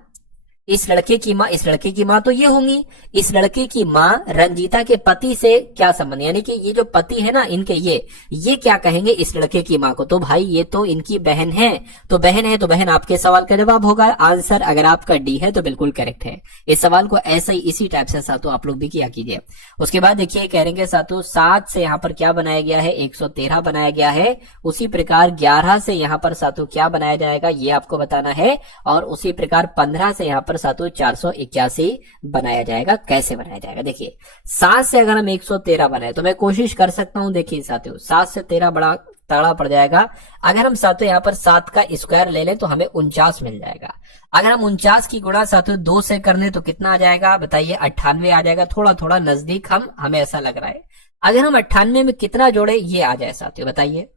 इस लड़के की माँ तो ये होंगी। इस लड़के की माँ रंजीता के पति से क्या संबंध, यानी कि ये जो पति है ना इनके, ये क्या कहेंगे इस लड़के की माँ को, तो भाई ये तो इनकी बहन है। तो बहन है तो बहन आपके सवाल का जवाब होगा। आंसर अगर आपका डी है तो बिल्कुल करेक्ट है। इस सवाल को ऐसे ही इसी टाइप से सातों आप लोग भी किया कीजिए। उसके बाद देखिए कहेंगे सातों 7 से यहाँ पर क्या बनाया गया है, 113 बनाया गया है। उसी प्रकार 11 से यहाँ पर सातों क्या बनाया जाएगा ये आपको बताना है। और उसी प्रकार 15 से यहाँ पर सातों 481 बनाया जाएगा। कैसे बनाया जाएगा, देखिए 7 से अगर हम 113 बनाए तो मैं कोशिश कर सकता हूं। देखिए साथियों 7 से 13 बड़ा तगड़ा पड़ जाएगा। अगर हम साथियों यहाँ पर 7 का स्क्वायर ले लें तो हमें 49 मिल जाएगा। अगर हम 49 की गुणा साथियों 2 से कर लें तो कितना आ जाएगा बताइए, 98 आ जाएगा। थोड़ा थोड़ा नजदीक हमें ऐसा लग रहा है। अगर हम 98 में कितना जोड़े ये आ जाए साथियों बताइए।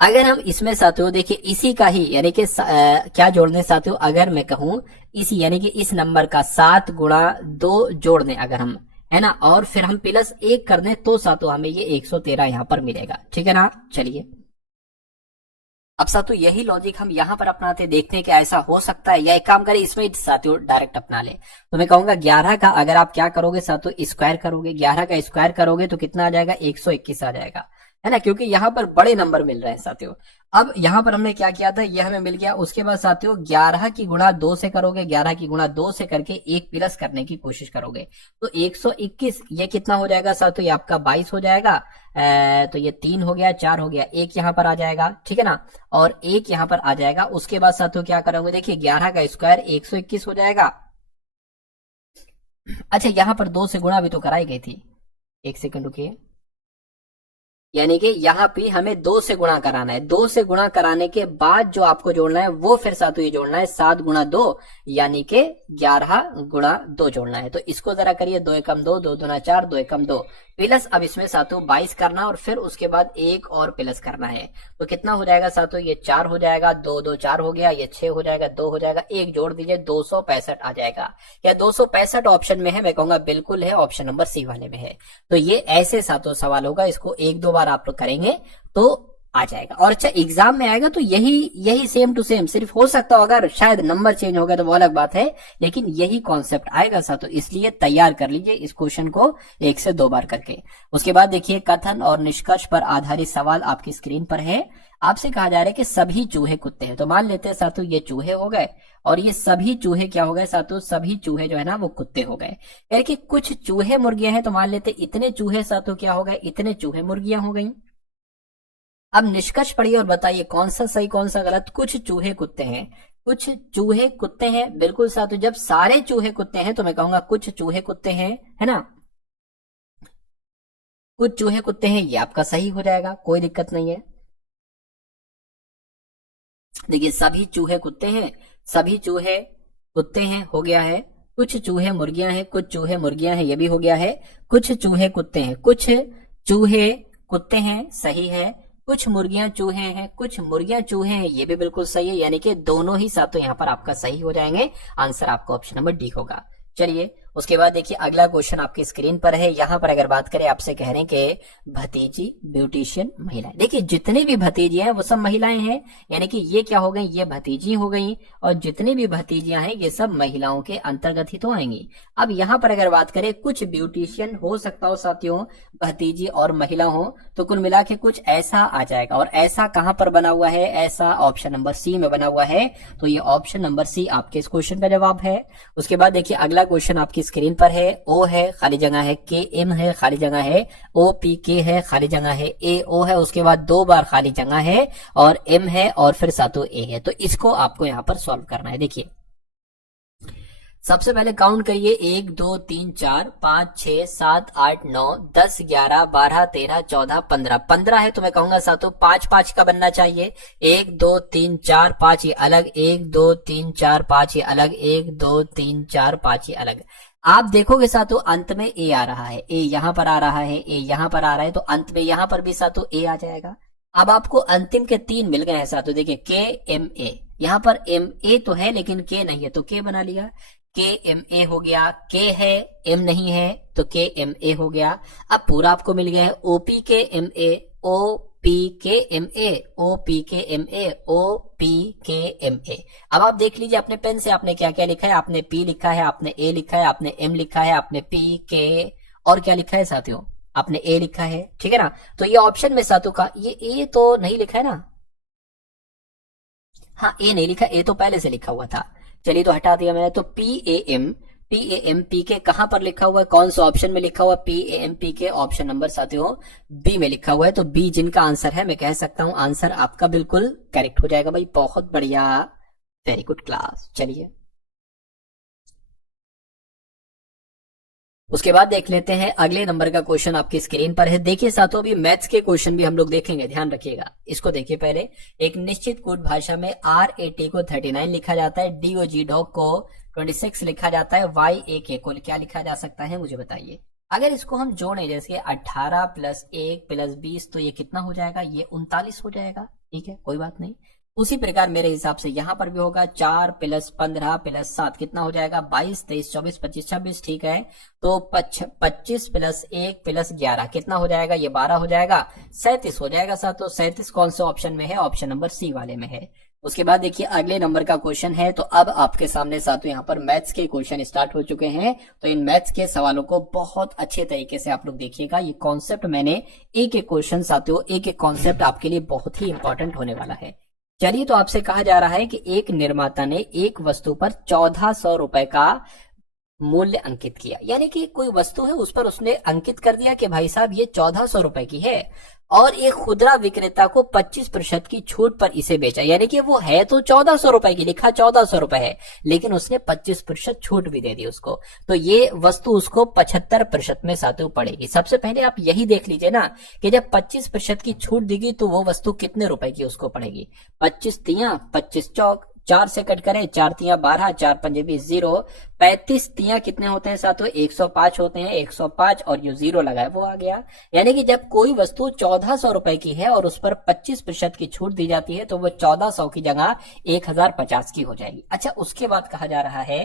अगर हम इसमें साथियों देखिए इसी का ही यानी कि क्या जोड़ने साथियों, अगर मैं कहूं इसी यानी कि इस नंबर का 7 गुणा 2 जोड़ने अगर हम, है ना, और फिर हम +1 कर दें तो साथियों हमें ये 113 यहाँ पर मिलेगा। ठीक है ना, चलिए अब साथियों यही लॉजिक हम यहाँ पर अपनाते देखते हैं कि ऐसा हो सकता है, या एक काम करें इसमें साथियों डायरेक्ट अपना ले। तो मैं कहूंगा 11 का अगर आप क्या करोगे साथियों, स्क्वायर करोगे, 11 का स्क्वायर करोगे तो कितना आ जाएगा, 121 आ जाएगा, है ना, क्योंकि यहाँ पर बड़े नंबर मिल रहे हैं साथियों। अब यहाँ पर हमने क्या किया था, ये हमें मिल गया। उसके बाद साथियों 11 की गुणा 2 से करोगे, 11 की गुणा 2 से करके एक प्लस करने की कोशिश करोगे तो 121, ये कितना हो जाएगा साथियों, ये आपका 22 हो जाएगा। तो ये 3 हो गया, 4 हो गया, एक यहाँ पर आ जाएगा, ठीक है ना, और एक यहाँ पर आ जाएगा। उसके बाद साथियों क्या करोगे, देखिए 11 का स्क्वायर 121 हो जाएगा। अच्छा यहाँ पर 2 से गुणा भी तो कराई गई थी, एक सेकंड रुकिए, यानी कि यहाँ पे हमें 2 से गुणा कराना है। 2 से गुणा कराने के बाद जो आपको जोड़ना है वो फिर साथियों ये जोड़ना है 7 गुणा 2 यानी कि 11 गुणा 2 जोड़ना है। तो इसको जरा करिए, 2 एकम 2, 2 दूना 4, 2 एकम 2 प्लस, अब इसमें साथियों 22 करना और फिर उसके बाद एक और प्लस करना है। तो कितना हो जाएगा साथियों, ये 4 हो जाएगा, 2 2 4 हो गया, ये 6 हो जाएगा, 2 हो जाएगा, एक जोड़ दीजिए 265 आ जाएगा। या 265 ऑप्शन में है, मैं कहूंगा बिल्कुल है, ऑप्शन नंबर सी वाले में है। तो ये ऐसे साथियों सवाल होगा, इसको 1-2 बार आप लोग करेंगे तो आ जाएगा। और अच्छा एग्जाम में आएगा तो यही सेम टू सेम, सिर्फ हो सकता होगा अगर शायद नंबर चेंज हो गया तो वो अलग बात है, लेकिन यही कॉन्सेप्ट आएगा साथियों, इसलिए तैयार कर लीजिए इस क्वेश्चन को 1 से 2 बार करके। उसके बाद देखिए कथन और निष्कर्ष पर आधारित सवाल आपकी स्क्रीन पर है। आपसे कहा जा रहा है कि सभी चूहे कुत्ते हैं, तो मान लेते हैं साथियों ये चूहे हो गए और ये सभी चूहे क्या हो गए साथियों, सभी चूहे जो है ना वो कुत्ते हो गए। यानी कि कुछ चूहे मुर्गियां हैं, तो मान लेते इतने चूहे साथियों क्या हो गए, इतने चूहे मुर्गियां हो गई। अब निष्कर्ष पढ़िए और बताइए कौन सा सही कौन सा गलत। कुछ चूहे कुत्ते हैं, कुछ चूहे कुत्ते हैं, बिल्कुल साथियों, जब सारे चूहे कुत्ते हैं तो मैं कहूंगा कुछ चूहे कुत्ते हैं, है ना, कुछ चूहे कुत्ते हैं, ये आपका सही हो जाएगा, कोई दिक्कत नहीं है। देखिए सभी चूहे कुत्ते हैं, सभी चूहे कुत्ते हैं, हो गया है। कुछ चूहे मुर्गियां हैं, कुछ चूहे मुर्गियां हैं, ये भी हो गया है। कुछ चूहे कुत्ते हैं, कुछ चूहे कुत्ते हैं, सही है। कुछ मुर्गियां चूहे हैं, कुछ मुर्गियां चूहे हैं, ये भी बिल्कुल सही है, यानी कि दोनों ही सातों यहाँ पर आपका सही हो जाएंगे। आंसर आपका ऑप्शन नंबर डी होगा। चलिए उसके बाद देखिए अगला क्वेश्चन आपकी स्क्रीन पर है। यहाँ पर अगर बात करें, आपसे कह रहे हैं कि भतीजी ब्यूटिशियन महिलाएं, देखिए जितनी भी भतीजी हैं वो सब महिलाएं हैं, यानी कि ये क्या हो गई, ये भतीजी हो गई, और जितनी भी भतीजियां हैं ये सब महिलाओं के अंतर्गत ही तो आएंगी। अब यहाँ पर अगर बात करें, कुछ ब्यूटिशियन हो सकता हो साथियों भतीजी और महिला हो, तो कुल मिला के कुछ ऐसा आ जाएगा। और ऐसा कहां पर बना हुआ है, ऐसा ऑप्शन नंबर सी में बना हुआ है, तो ये ऑप्शन नंबर सी आपके इस क्वेश्चन का जवाब है। उसके बाद देखिए अगला क्वेश्चन आपकी स्क्रीन पर है। ओ है, खाली जगह है, के एम है, खाली जगह है, ओ पी के है, खाली जगह है, ए ओ है, उसके बाद 2 बार खाली जगह है, और एम है, और फिर सातों ए है। तो इसको आपको यहाँ पर सॉल्व करना है। देखिए सबसे पहले काउंट करिए, 1 2 3 4 5 6 7 8 9 10 11 12 13 14 15 15 है, तो मैं कहूंगा सातों 5 5 का बनना चाहिए। 1 2 3 4 5 ये अलग, 1 2 3 4 5 ये अलग, 1 2 3 4 5 ये अलग। आप देखोगे सातों अंत में ए आ रहा है, ए यहां पर आ रहा है, ए यहां पर आ रहा है, तो अंत में यहां पर भी सातों ए आ जाएगा। अब आपको अंतिम के 3 मिल गए हैं सातों। देखिए के एम ए, यहां पर एम ए तो है लेकिन के नहीं है, तो के बना लिया, के एम ए हो गया। के है, एम नहीं है, तो के एम ए हो गया। अब पूरा आपको मिल गया है ओपी के एम ए, ओ पी के एम ए, ओ पी के एम ए, ओ पी के एम ए। अब आप देख लीजिए अपने पेन से आपने क्या क्या लिखा है। आपने पी लिखा है, आपने ए लिखा है, आपने एम लिखा है, आपने पी के और क्या लिखा है साथियों, आपने ए लिखा है, ठीक है ना। तो ये ऑप्शन में सातों का ये ए तो नहीं लिखा है ना, हाँ ए नहीं लिखा, ए तो पहले से लिखा हुआ था। चलिए तो हटा दिया मैंने। तो पी ए एम पी के कहां पर लिखा हुआ है, कौन सा ऑप्शन में लिखा हुआ, पी ए एम पी के ऑप्शन नंबर साथियों बी में लिखा हुआ है। तो बी जिनका आंसर है, मैं कह सकता हूं आंसर आपका बिल्कुल करेक्ट हो जाएगा भाई। बहुत बढ़िया, वेरी गुड क्लास। चलिए उसके बाद देख लेते हैं अगले नंबर का क्वेश्चन आपकी स्क्रीन पर है। देखिए साथियों अभी मैथ्स के क्वेश्चन भी हम लोग देखेंगे, ध्यान रखिएगा। इसको देखिए पहले, एक निश्चित कूट भाषा में RAT को 39 लिखा जाता है, DOG डॉग को 26 लिखा जाता है, YAK को क्या लिखा जा सकता है, मुझे बताइए। अगर इसको हम जोड़ें, जैसे 18 + 1 + 20, तो ये कितना हो जाएगा, ये 39 हो जाएगा। ठीक है, कोई बात नहीं। उसी प्रकार मेरे हिसाब से यहाँ पर भी होगा 4 + 15 + 7 कितना हो जाएगा 22, 23, 24, 25, 26 ठीक है। तो 25 + 1 + 11 कितना हो जाएगा, ये 12 हो जाएगा, 37 हो जाएगा साथियों। 37 कौन से ऑप्शन में है, ऑप्शन नंबर सी वाले में है। उसके बाद देखिए अगले नंबर का क्वेश्चन है। तो अब आपके सामने साथियों यहाँ पर मैथ्स के क्वेश्चन स्टार्ट हो चुके हैं। तो इन मैथ्स के सवालों को बहुत अच्छे तरीके से आप लोग देखिएगा। ये कॉन्सेप्ट मैंने एक एक क्वेश्चन साथियों, एक एक कॉन्सेप्ट आपके लिए बहुत ही इंपॉर्टेंट होने वाला है। चलिए, तो आपसे कहा जा रहा है कि एक निर्माता ने एक वस्तु पर 1400 रुपए का मूल्य अंकित किया, यानी कि कोई वस्तु है उस पर उसने अंकित कर दिया कि भाई साहब ये 1400 रुपए की है, और एक खुदरा विक्रेता को 25% की छूट पर इसे बेचा, यानी कि वो है तो 1400 रुपए की, लिखा 1400 रुपए है, लेकिन उसने 25% छूट भी दे दी उसको। तो ये वस्तु उसको 75% में साथियों पड़ेगी। सबसे पहले आप यही देख लीजिए ना कि जब 25% की छूट देगी तो वो वस्तु कितने रुपए की उसको पड़ेगी। 25 तिया 25 चौक, 4 से कट करें, 4 तिया 12, 4 पंजे 20, 0, 35 तिया कितने होते हैं साथियों, 105 होते हैं, 105 और जो 0 लगा है वो आ गया। यानी कि जब कोई वस्तु 1400 रुपए की है और उस पर 25% की छूट दी जाती है तो वो 1400 की जगह 1050 की हो जाएगी। अच्छा, उसके बाद कहा जा रहा है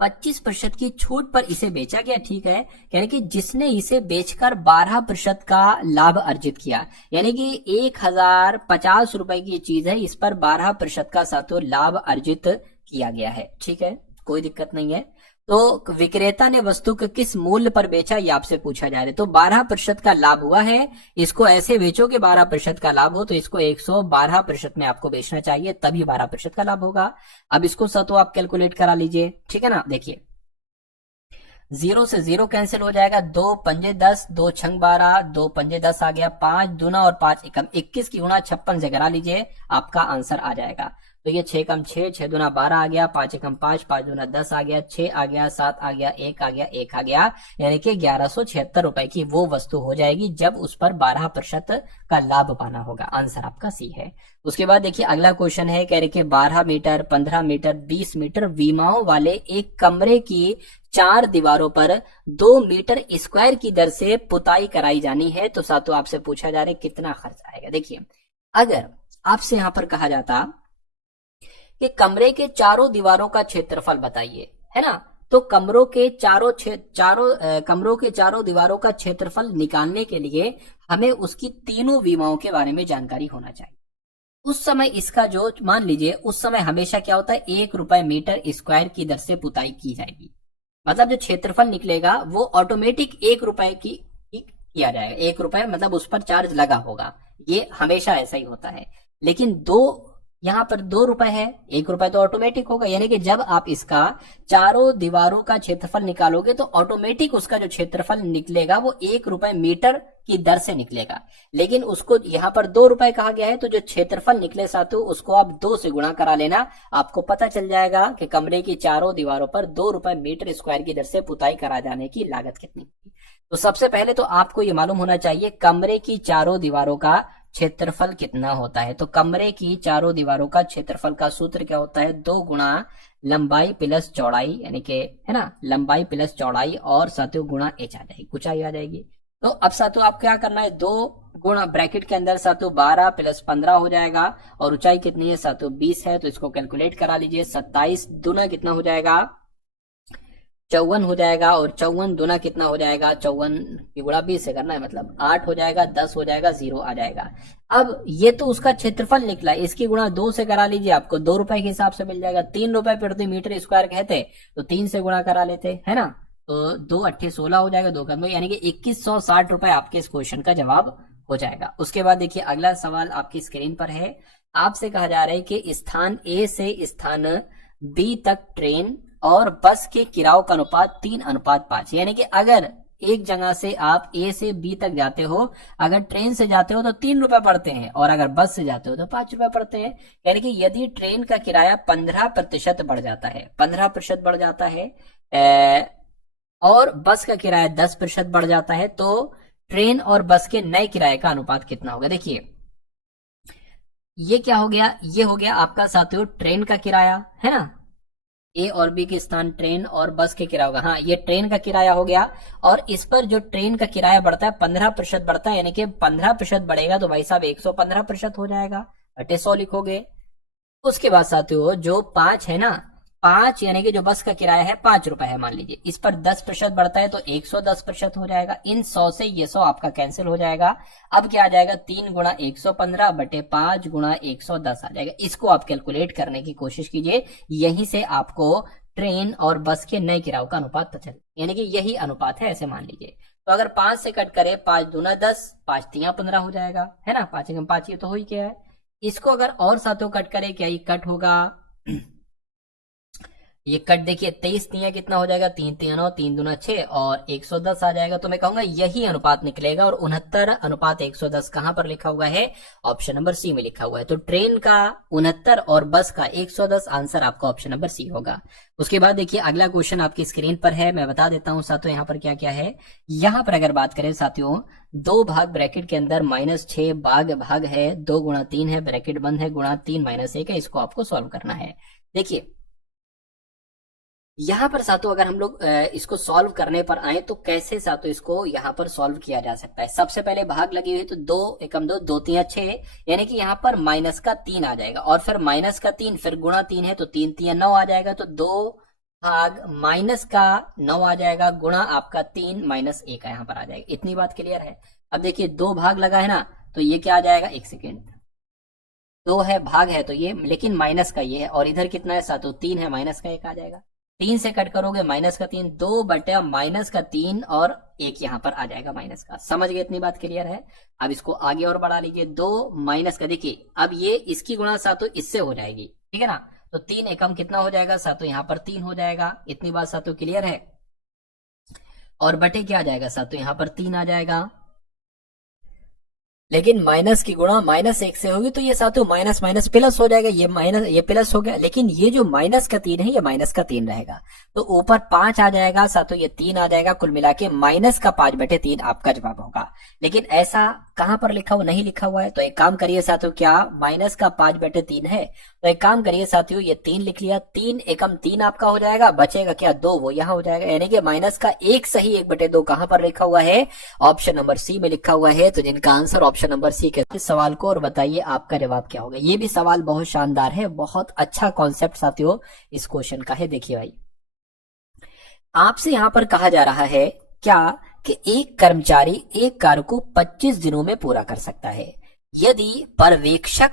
25% की छूट पर इसे बेचा गया, ठीक है, यानी कि जिसने इसे बेचकर 12% का लाभ अर्जित किया, यानी कि 1050 रुपए की चीज है, इस पर 12% का साथियों लाभ अर्जित किया गया है, ठीक है, कोई दिक्कत नहीं है। तो विक्रेता ने वस्तु को किस मूल्य पर बेचा, ये आपसे पूछा जा रहा है। तो 12% का लाभ हुआ है, इसको ऐसे बेचो कि 12% का लाभ हो, तो इसको 112% में आपको बेचना चाहिए, तभी 12% का लाभ होगा। अब इसको साथियों आप कैलकुलेट करा लीजिए, ठीक है ना। देखिए 0 से 0 कैंसिल हो जाएगा, 2 पंजे 10, 2 छंग 12, 2 पंजे 10 आ गया, 5 दूना और 5 एकम 21 की गुणा 56 से करा लीजिए, आपका आंसर आ जाएगा। तो ये 6 कम 6, 6 दूना 12 आ गया, 5 एकम 5, 5 दूना 10 आ गया, 6 आ गया, 7 आ गया, 1 आ गया, 1 आ गया, यानी कि 1176 रुपए की वो वस्तु हो जाएगी जब उस पर 12% का लाभ पाना होगा। आंसर आपका सी है। उसके बाद देखिए अगला क्वेश्चन है, कह रहे कि 12 मीटर, 15 मीटर, 20 मीटर विमाओं वाले एक कमरे की 4 दीवारों पर 2 मीटर स्क्वायर की दर से पुताई कराई जानी है। तो साथियों आपसे पूछा जा रहा है कितना खर्च आएगा। देखिए अगर आपसे यहां पर कहा जाता कि कमरे के चारों दीवारों का क्षेत्रफल बताइए, है ना, तो कमरों के चारों दीवारों का क्षेत्रफल निकालने के लिए हमें उसकी तीनों विमाओं के बारे में जानकारी होना चाहिए। उस समय इसका जो मान लीजिए उस समय हमेशा क्या होता है, 1 रुपए मीटर स्क्वायर की दर से पुताई की जाएगी, मतलब जो क्षेत्रफल निकलेगा वो ऑटोमेटिक 1 रुपए की किया जाएगा। 1 रुपए मतलब उस पर चार्ज लगा होगा, ये हमेशा ऐसा ही होता है। लेकिन यहाँ पर 2 रुपए है, 1 रुपए तो ऑटोमेटिक होगा, यानी कि जब आप इसका चारों दीवारों का क्षेत्रफल निकालोगे तो ऑटोमेटिक उसका जो क्षेत्रफल निकलेगा वो 1 रुपए मीटर की दर से निकलेगा। लेकिन उसको यहाँ पर 2 रुपए कहा गया है, तो जो क्षेत्रफल निकले साथियों उसको आप 2 से गुणा करा लेना, आपको पता चल जाएगा कि कमरे की चारों दीवारों पर 2 रुपए मीटर स्क्वायर की दर से पुताई करा जाने की लागत कितनी। तो सबसे पहले तो आपको ये मालूम होना चाहिए कमरे की चारों दीवारों का क्षेत्रफल कितना होता है। तो कमरे की चारों दीवारों का क्षेत्रफल का सूत्र क्या होता है, 2 गुणा लंबाई प्लस चौड़ाई, यानी कि है ना, लंबाई प्लस चौड़ाई और साथियों गुणा एच आ जाएगी, ऊंचाई आ जाएगी। तो अब साथियों आप क्या करना है, 2 गुणा ब्रैकेट के अंदर साथियों 12 + 15 हो जाएगा, और ऊंचाई कितनी है साथियों 20 है, तो इसको कैलकुलेट करा लीजिए। 27 दूना कितना हो जाएगा, 54 हो जाएगा, और 54 दूना कितना हो जाएगा, 54 की गुणा 20 से करना है, मतलब 8 हो जाएगा, 10 हो जाएगा, 0 आ जाएगा। अब ये तो उसका क्षेत्रफल निकला, इसकी गुणा 2 से करा लीजिए, आपको 2 रुपए के हिसाब से मिल जाएगा। 3 रुपए प्रति मीटर स्क्वायर कहते तो 3 से गुणा करा लेते, है ना, तो 2 8 16 हो जाएगा, 2 कम, यानी कि 2160 रुपए आपके इस क्वेश्चन का जवाब हो जाएगा। उसके बाद देखिए अगला सवाल आपकी स्क्रीन पर है। आपसे कहा जा रहा है कि स्थान ए से स्थान बी तक ट्रेन और बस के किराओं का अनुपात 3:5, यानी कि अगर एक जगह से आप ए से बी तक जाते हो, अगर ट्रेन से जाते हो तो 3 रुपए पड़ते हैं, और अगर बस से जाते हो तो 5 रुपए पड़ते हैं। यानी कि यदि ट्रेन का किराया 15% बढ़ जाता है, 15% बढ़ जाता है, और बस का किराया 10% बढ़ जाता है, तो ट्रेन और बस के नए किराए का अनुपात कितना होगा। देखिए ये क्या हो गया, ये हो गया आपका साथियों ट्रेन का किराया, है ना, ए और बी के स्थान ट्रेन और बस के किराया होगा। हाँ, ये ट्रेन का किराया हो गया, और इस पर जो ट्रेन का किराया बढ़ता है 15% बढ़ता है, यानी कि 15% बढ़ेगा तो भाई साहब 115% हो जाएगा। बटे 100 लिखोगे। उसके बाद साथियों जो 5 है ना, 5 यानी कि जो बस का किराया है 5 रुपए है मान लीजिए, इस पर 10% बढ़ता है तो 110% हो जाएगा। इन 100 से ये 100 आपका कैंसिल हो जाएगा। अब क्या आ जाएगा, 3 गुणा 115 बटे 5 गुणा 110 आ जाएगा। इसको आप कैलकुलेट करने की कोशिश कीजिए, यहीं से आपको ट्रेन और बस के नए किरायों का अनुपात पता चले, यानी कि यही अनुपात है ऐसे मान लीजिए। तो अगर 5 से कट करें, 5 दूना 10, 5 तिया 15 हो जाएगा, है ना, 5 एकम 5 ये तो हो ही गया है। इसको अगर और साथियों कट करें, क्या ये कट होगा, ये कट देखिए 23 तिया कितना हो जाएगा, 3 तिया 9, 3 दूना 6 और 110 आ जाएगा। तो मैं कहूंगा यही अनुपात निकलेगा और 69:110 कहां पर लिखा हुआ है, ऑप्शन नंबर सी में लिखा हुआ है। तो ट्रेन का 69 और बस का 110 आंसर आपका ऑप्शन नंबर सी होगा। उसके बाद देखिए अगला क्वेश्चन आपकी स्क्रीन पर है, मैं बता देता हूं साथियों यहाँ पर क्या क्या है। यहाँ पर अगर बात करें साथियों, 2 भाग ब्रैकेट के अंदर -6 भाग है, 2 गुणा 3 है, ब्रैकेट बंद है, गुणा 3 - 1 है, इसको आपको सॉल्व करना है। देखिए यहाँ पर सातों अगर हम लोग इसको सॉल्व करने पर आए तो कैसे सातों इसको यहाँ पर सॉल्व किया जा सकता है। सबसे पहले भाग लगी हुई तो 2 एकम 2, 2 तिया 6, यानी कि यहाँ पर माइनस का 3 आ जाएगा और फिर माइनस का 3 फिर गुणा 3 है तो 3 तिया 9 आ जाएगा। तो 2 भाग माइनस का 9 आ जाएगा गुणा आपका 3 - 1 यहाँ पर आ जाएगा। इतनी बात क्लियर है। अब देखिए 2 भाग लगा है ना, तो ये क्या आ जाएगा, एक सेकेंड, 2 है भाग है तो ये, लेकिन माइनस का ये है और इधर कितना है सातों, 3 है, माइनस का 1 आ जाएगा। 3 से कट करोगे माइनस का 3, 2 बटे माइनस का 3 और 1 यहाँ पर आ जाएगा माइनस का। समझ गए, इतनी बात क्लियर है। अब इसको आगे और बढ़ा लीजिए, 2 माइनस का, देखिए अब ये इसकी गुणा सातों इससे हो जाएगी, ठीक है ना। तो 3 एकम कितना हो जाएगा सातों, यहाँ पर 3 हो जाएगा। इतनी बात सातों क्लियर है। और बटे क्या आ जाएगा सातों, यहाँ पर 3 आ जाएगा। लेकिन माइनस की गुणा -1 से होगी तो ये साथियों माइनस माइनस प्लस हो जाएगा, ये माइनस ये प्लस हो गया, लेकिन ये जो माइनस का 3 है ये माइनस का 3 रहेगा। तो ऊपर 5 आ जाएगा साथियों, ये 3 आ जाएगा, कुल मिला के माइनस का 5/3 आपका जवाब होगा। लेकिन ऐसा कहां पर लिखा हुआ, नहीं लिखा हुआ है। तो एक काम करिए साथियों, क्या माइनस का 5/3 है, तो एक काम करिए साथियों, ये 3 लिख लिया, 3 एकम 3 आपका हो जाएगा, बचेगा क्या 2, वो यहां हो जाएगा। यानी कि माइनस का 1 सही 1/2 कहां पर लिखा हुआ है, ऑप्शन नंबर सी में लिखा हुआ है। तो जिनका आंसर ऑप्शन नंबर सी के इस सवाल को, और बताइए आपका जवाब क्या होगा। ये भी सवाल बहुत शानदार है, बहुत अच्छा कॉन्सेप्ट साथियों इस क्वेश्चन का है। देखिए भाई, आपसे यहां पर कहा जा रहा है क्या कि एक कर्मचारी एक कार्य को 25 दिनों में पूरा कर सकता है यदि पर्यवेक्षक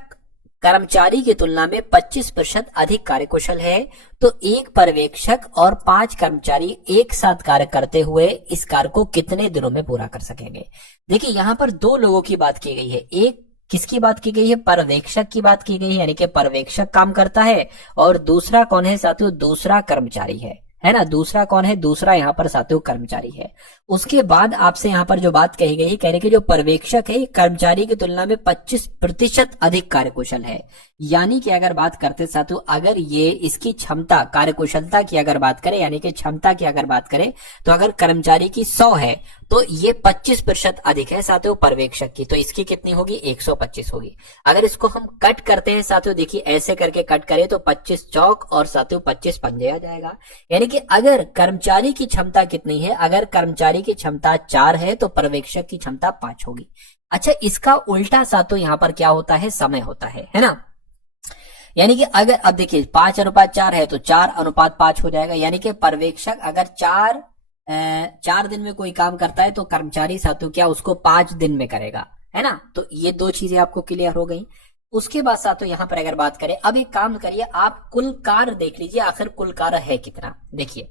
कर्मचारी की तुलना में 25% अधिक कार्यकुशल है। तो एक पर्यवेक्षक और 5 कर्मचारी एक साथ कार्य करते हुए इस कार्य को कितने दिनों में पूरा कर सकेंगे। देखिए यहाँ पर 2 लोगों की बात की गई है। एक किसकी बात की गई है, पर्यवेक्षक की बात की गई है, यानी कि पर्यवेक्षक काम करता है, और दूसरा कौन है साथियों, दूसरा कर्मचारी है ना। दूसरा कौन है, दूसरा यहाँ पर साथियों कर्मचारी है। उसके बाद आपसे यहाँ पर जो बात कही गई है, कहने की जो पर्यवेक्षक है कर्मचारी की तुलना में 25% अधिक कार्यकुशल है। यानी कि अगर बात करते साथियों, अगर ये इसकी क्षमता कार्यकुशलता की अगर बात करें, यानी कि क्षमता की अगर बात करें, तो अगर कर्मचारी की 100 है तो ये 25% अधिक है साथियों पर्यवेक्षक की, तो इसकी कितनी होगी, 125 होगी। अगर इसको हम कट करते हैं साथियों, देखिए ऐसे करके कट करें तो 25 चौक और साथियों 25 पंजे आ जाएगा। यानी कि अगर कर्मचारी की क्षमता कितनी है, अगर कर्मचारी की क्षमता 4 है तो पर्यवेक्षक की क्षमता 5 होगी। अच्छा, इसका उल्टा साथियों यहाँ पर क्या होता है, समय होता है ना। यानी कि अगर अब देखिए 5:4 है तो 4:5 हो जाएगा। यानी कि पर्यवेक्षक अगर 4 दिन में कोई काम करता है तो कर्मचारी साथियों क्या उसको 5 दिन में करेगा, है ना। तो ये 2 चीजें आपको क्लियर हो गई। उसके बाद साथियों यहाँ पर अगर बात करें, अब एक काम करिए, आप कुल कार्य देख लीजिए, आखिर कुल कार्य है कितना। देखिए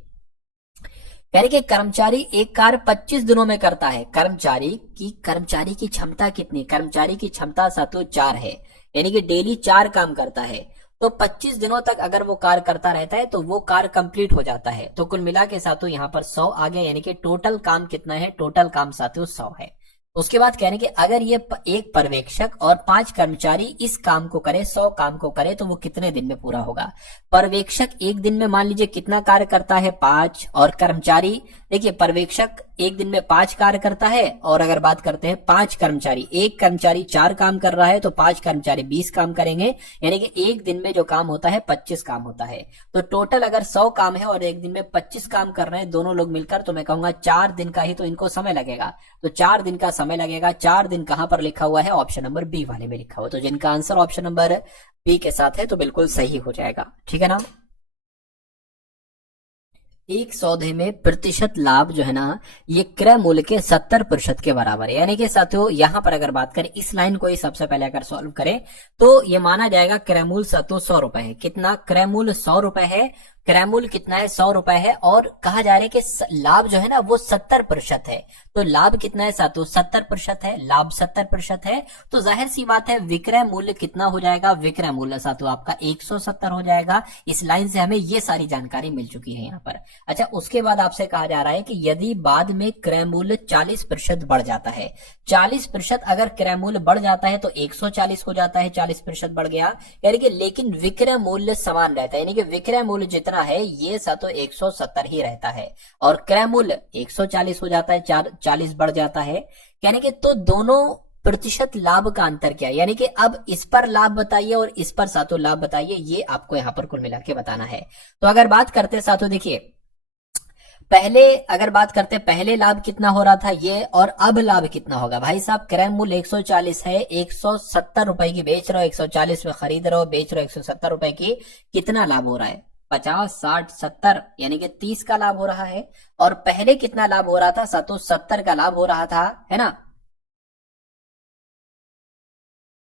कह रहे कि कर्मचारी एक कार्य 25 दिनों में करता है। कर्मचारी की क्षमता कितनी, कर्मचारी की क्षमता साथियों 4 है, यानी कि डेली 4 काम करता है। तो 25 दिनों तक अगर वो कार्य करता रहता है तो वो कार्य कंप्लीट हो जाता है। तो कुल मिला के साथियों यहाँ पर 100 आ गया, यानी कि टोटल काम कितना है, टोटल काम साथियों 100 है। उसके बाद कहने कि अगर ये एक पर्यवेक्षक और 5 कर्मचारी इस काम को करे, 100 काम को करे, तो वो कितने दिन में पूरा होगा। पर्यवेक्षक एक दिन में मान लीजिए कितना कार्य करता है, 5, और कर्मचारी देखिए पर्यवेक्षक एक दिन में 5 कार्य करता है, और अगर बात करते हैं 5 कर्मचारी, एक कर्मचारी 4 काम कर रहा है तो 5 कर्मचारी 20 काम करेंगे, यानी कि एक दिन में जो काम होता है 25 काम होता है। तो टोटल अगर 100 काम है और एक दिन में 25 काम कर रहे हैं दोनों लोग मिलकर, तो मैं कहूंगा 4 दिन का ही तो इनको समय लगेगा। तो 4 दिन का समय लगेगा। 4 दिन कहां पर लिखा हुआ है? ऑप्शन नंबर बी वाले में लिखा हुआ। तो जिनका आंसर ऑप्शन नंबर बी के साथ है तो बिल्कुल सही हो जाएगा। ठीक है ना। एक सौदे में प्रतिशत लाभ जो है ना, ये क्रय मूल्य के 70% के बराबर है। यानी कि साथियों यहां पर अगर बात करें इस लाइन को ही सबसे पहले अगर सॉल्व करें तो ये माना जाएगा क्रय मूल्य साथियों 100 रुपए है। कितना? क्रय मूल्य 100 रुपए है। क्रय मूल्य कितना है? 100 रुपए है। और कहा जा रहा है कि लाभ जो है ना वो 70% है। तो लाभ कितना है साथियों? 70% है। लाभ 70% है तो जाहिर सी बात है विक्रय मूल्य कितना हो जाएगा? विक्रय मूल्य साथियों आपका 170 हो जाएगा। इस लाइन से हमें ये सारी जानकारी मिल चुकी है यहाँ पर। अच्छा, उसके बाद आपसे कहा जा रहा है कि यदि बाद में क्रय मूल्य 40% बढ़ जाता है, 40% अगर क्रय मूल्य बढ़ जाता है तो 140 हो जाता है, 40% बढ़ गया, यानी कि लेकिन विक्रय मूल्य समान रहता है, यानी कि विक्रय मूल्य जितना है ये सातो 170 ही रहता है और क्रय मूल्य 140 हो जाता है, 40 बढ़ जाता है, यानी कि तो दोनों प्रतिशत लाभ का अंतर क्या है? यानी कि अब इस पर लाभ बताइए और इस पर सातों लाभ बताइए, ये आपको यहां पर कुल मिला के बताना है। तो अगर बात करते हैं सातों, देखिए पहले अगर बात करते हैं पहले लाभ कितना हो रहा था ये, और अब लाभ कितना होगा? भाई साहब क्रय मूल्य 140 है, 170 रुपए की बेच रहे हो, 140 में खरीद रहे हो, बेच रहे हो 170 रुपए की, कितना लाभ हो रहा है? 50, 60, 70 यानी कि 30 का लाभ हो रहा है। और पहले कितना लाभ हो रहा था सातों? 70 का लाभ हो रहा था, है ना।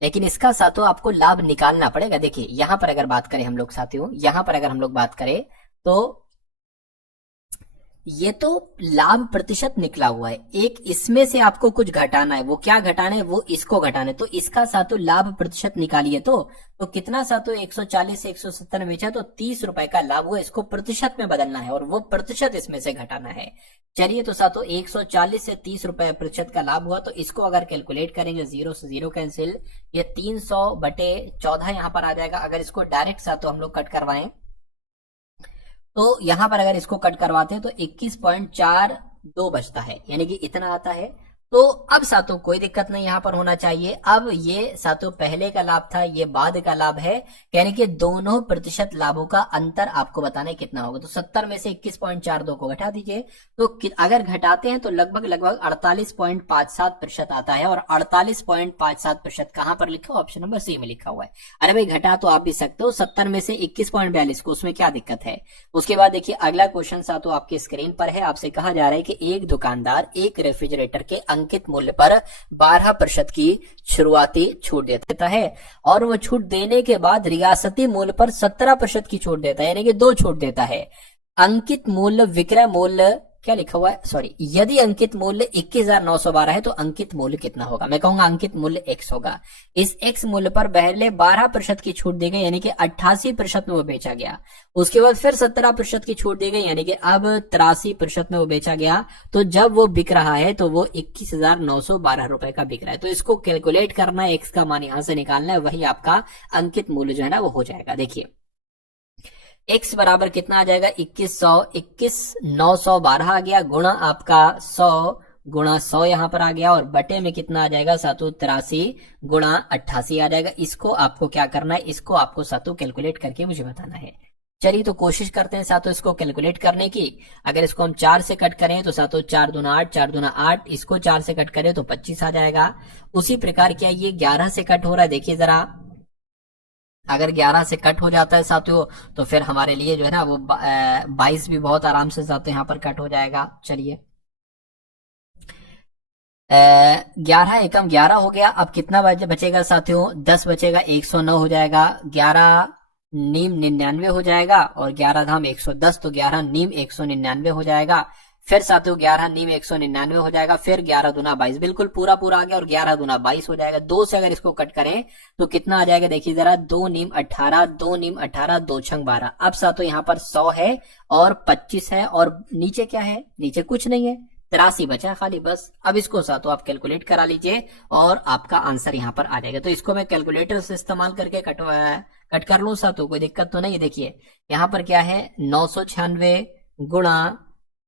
लेकिन इसका सातों आपको लाभ निकालना पड़ेगा। देखिए यहां पर अगर बात करें हम लोग साथियों, यहां पर अगर हम लोग बात करें तो ये तो लाभ प्रतिशत निकला हुआ है, एक इसमें से आपको कुछ घटाना है। वो क्या घटाना है? वो इसको घटाना है। तो इसका सातों लाभ प्रतिशत निकालिए तो कितना सातों? 140 से 170 में बेचा तो 30 रुपए का लाभ हुआ, इसको प्रतिशत में बदलना है और वो प्रतिशत इसमें से घटाना है। चलिए तो सातों 140 से 30 रुपए प्रतिशत का लाभ हुआ, तो इसको अगर कैलकुलेट करेंगे 0 से 0 कैंसिल, ये 300/14 यहां पर आ जाएगा। अगर इसको डायरेक्ट सातों हम लोग कट करवाएं तो यहां पर अगर इसको कट करवाते हैं तो 21.42 बचता है, यानी कि इतना आता है। तो अब सातों कोई दिक्कत नहीं यहां पर होना चाहिए। अब ये सातों पहले का लाभ था, ये बाद का लाभ है, यानी कि दोनों प्रतिशत लाभों का अंतर आपको बताना है कितना होगा। तो 70 में से 21.42 को घटा दीजिए, तो अगर घटाते हैं तो लगभग 48.57% आता है। और 48.57% कहां पर लिखा? ऑप्शन नंबर सी में लिखा हुआ है। अरे भाई घटा तो आप भी सकते हो, 70 में से 21.42 को, उसमें क्या दिक्कत है? उसके बाद देखिए अगला क्वेश्चन सातों आपके स्क्रीन पर है। आपसे कहा जा रहा है कि एक दुकानदार एक रेफ्रिजरेटर के अंकित मूल्य पर 12% की शुरुआती छूट देता है और वो छूट देने के बाद रियासती मूल्य पर 17% की छूट देता है, यानी कि 2 छूट देता है। अंकित मूल्य विक्रय मूल्य क्या लिखा हुआ है? सॉरी, यदि अंकित मूल्य 21,912 है तो अंकित मूल्य कितना होगा? मैं कहूंगा अंकित मूल्य x होगा। इस x मूल्य पर पहले 12% की छूट दी गई, यानी कि 88% में वो बेचा गया। उसके बाद फिर 17% की छूट दी गई, यानी कि अब 83% में वो बेचा गया। तो जब वो बिक रहा है तो वो 21,912 रुपए का बिक रहा है। तो इसको कैलकुलेट करना है, x का मान यहां से निकालना है, वही आपका अंकित मूल्य जो है ना वो हो जाएगा। देखिए x बराबर कितना आ जाएगा? 21,912 आ गया, गुणा आपका 100 गुणा 100 यहां पर आ गया, और बटे में कितना आ जाएगा सातों? 83 गुणा 88 आ जाएगा। इसको आपको क्या करना है? इसको आपको सातों कैलकुलेट करके मुझे बताना है। चलिए तो कोशिश करते हैं सातों इसको कैलकुलेट करने की। अगर इसको हम 4 से कट करें तो सातों 4 दूना 8, 4 दूना 8, इसको 4 से कट करें तो 25 आ जाएगा। उसी प्रकार क्या ये 11 से कट हो रहा है? देखिए जरा, अगर 11 से कट हो जाता है साथियों तो फिर हमारे लिए जो है ना वो 22 भी बहुत आराम से साथियों यहाँ पर कट हो जाएगा। चलिए 11 एकम 11 हो गया। अब कितना बचेगा साथियों? 10 बचेगा, 109 हो जाएगा। 11 नीम 99 हो जाएगा और 11 धाम 110, तो 11 नीम 199 हो जाएगा। फिर साथियों 11 नीम 199 हो जाएगा। फिर 11 दूना 22, बिल्कुल पूरा आ गया, और 11 दूना 22 हो जाएगा। 2 से अगर इसको कट करें तो कितना आ जाएगा? देखिए जरा, 2 नीम 18, 2 नीम 18, 2 छंग 12। अब साथियों यहाँ पर 100 है और 25 है, और नीचे क्या है? नीचे कुछ नहीं है, 83 बचा है खाली, बस। अब इसको साथियों आप कैलकुलेट करा लीजिए और आपका आंसर यहाँ पर आ जाएगा। तो इसको मैं कैलकुलेटर से इस्तेमाल करके कट कर लूं साथियों, कोई दिक्कत तो नहीं। देखिए यहाँ पर क्या है? 996 गुणा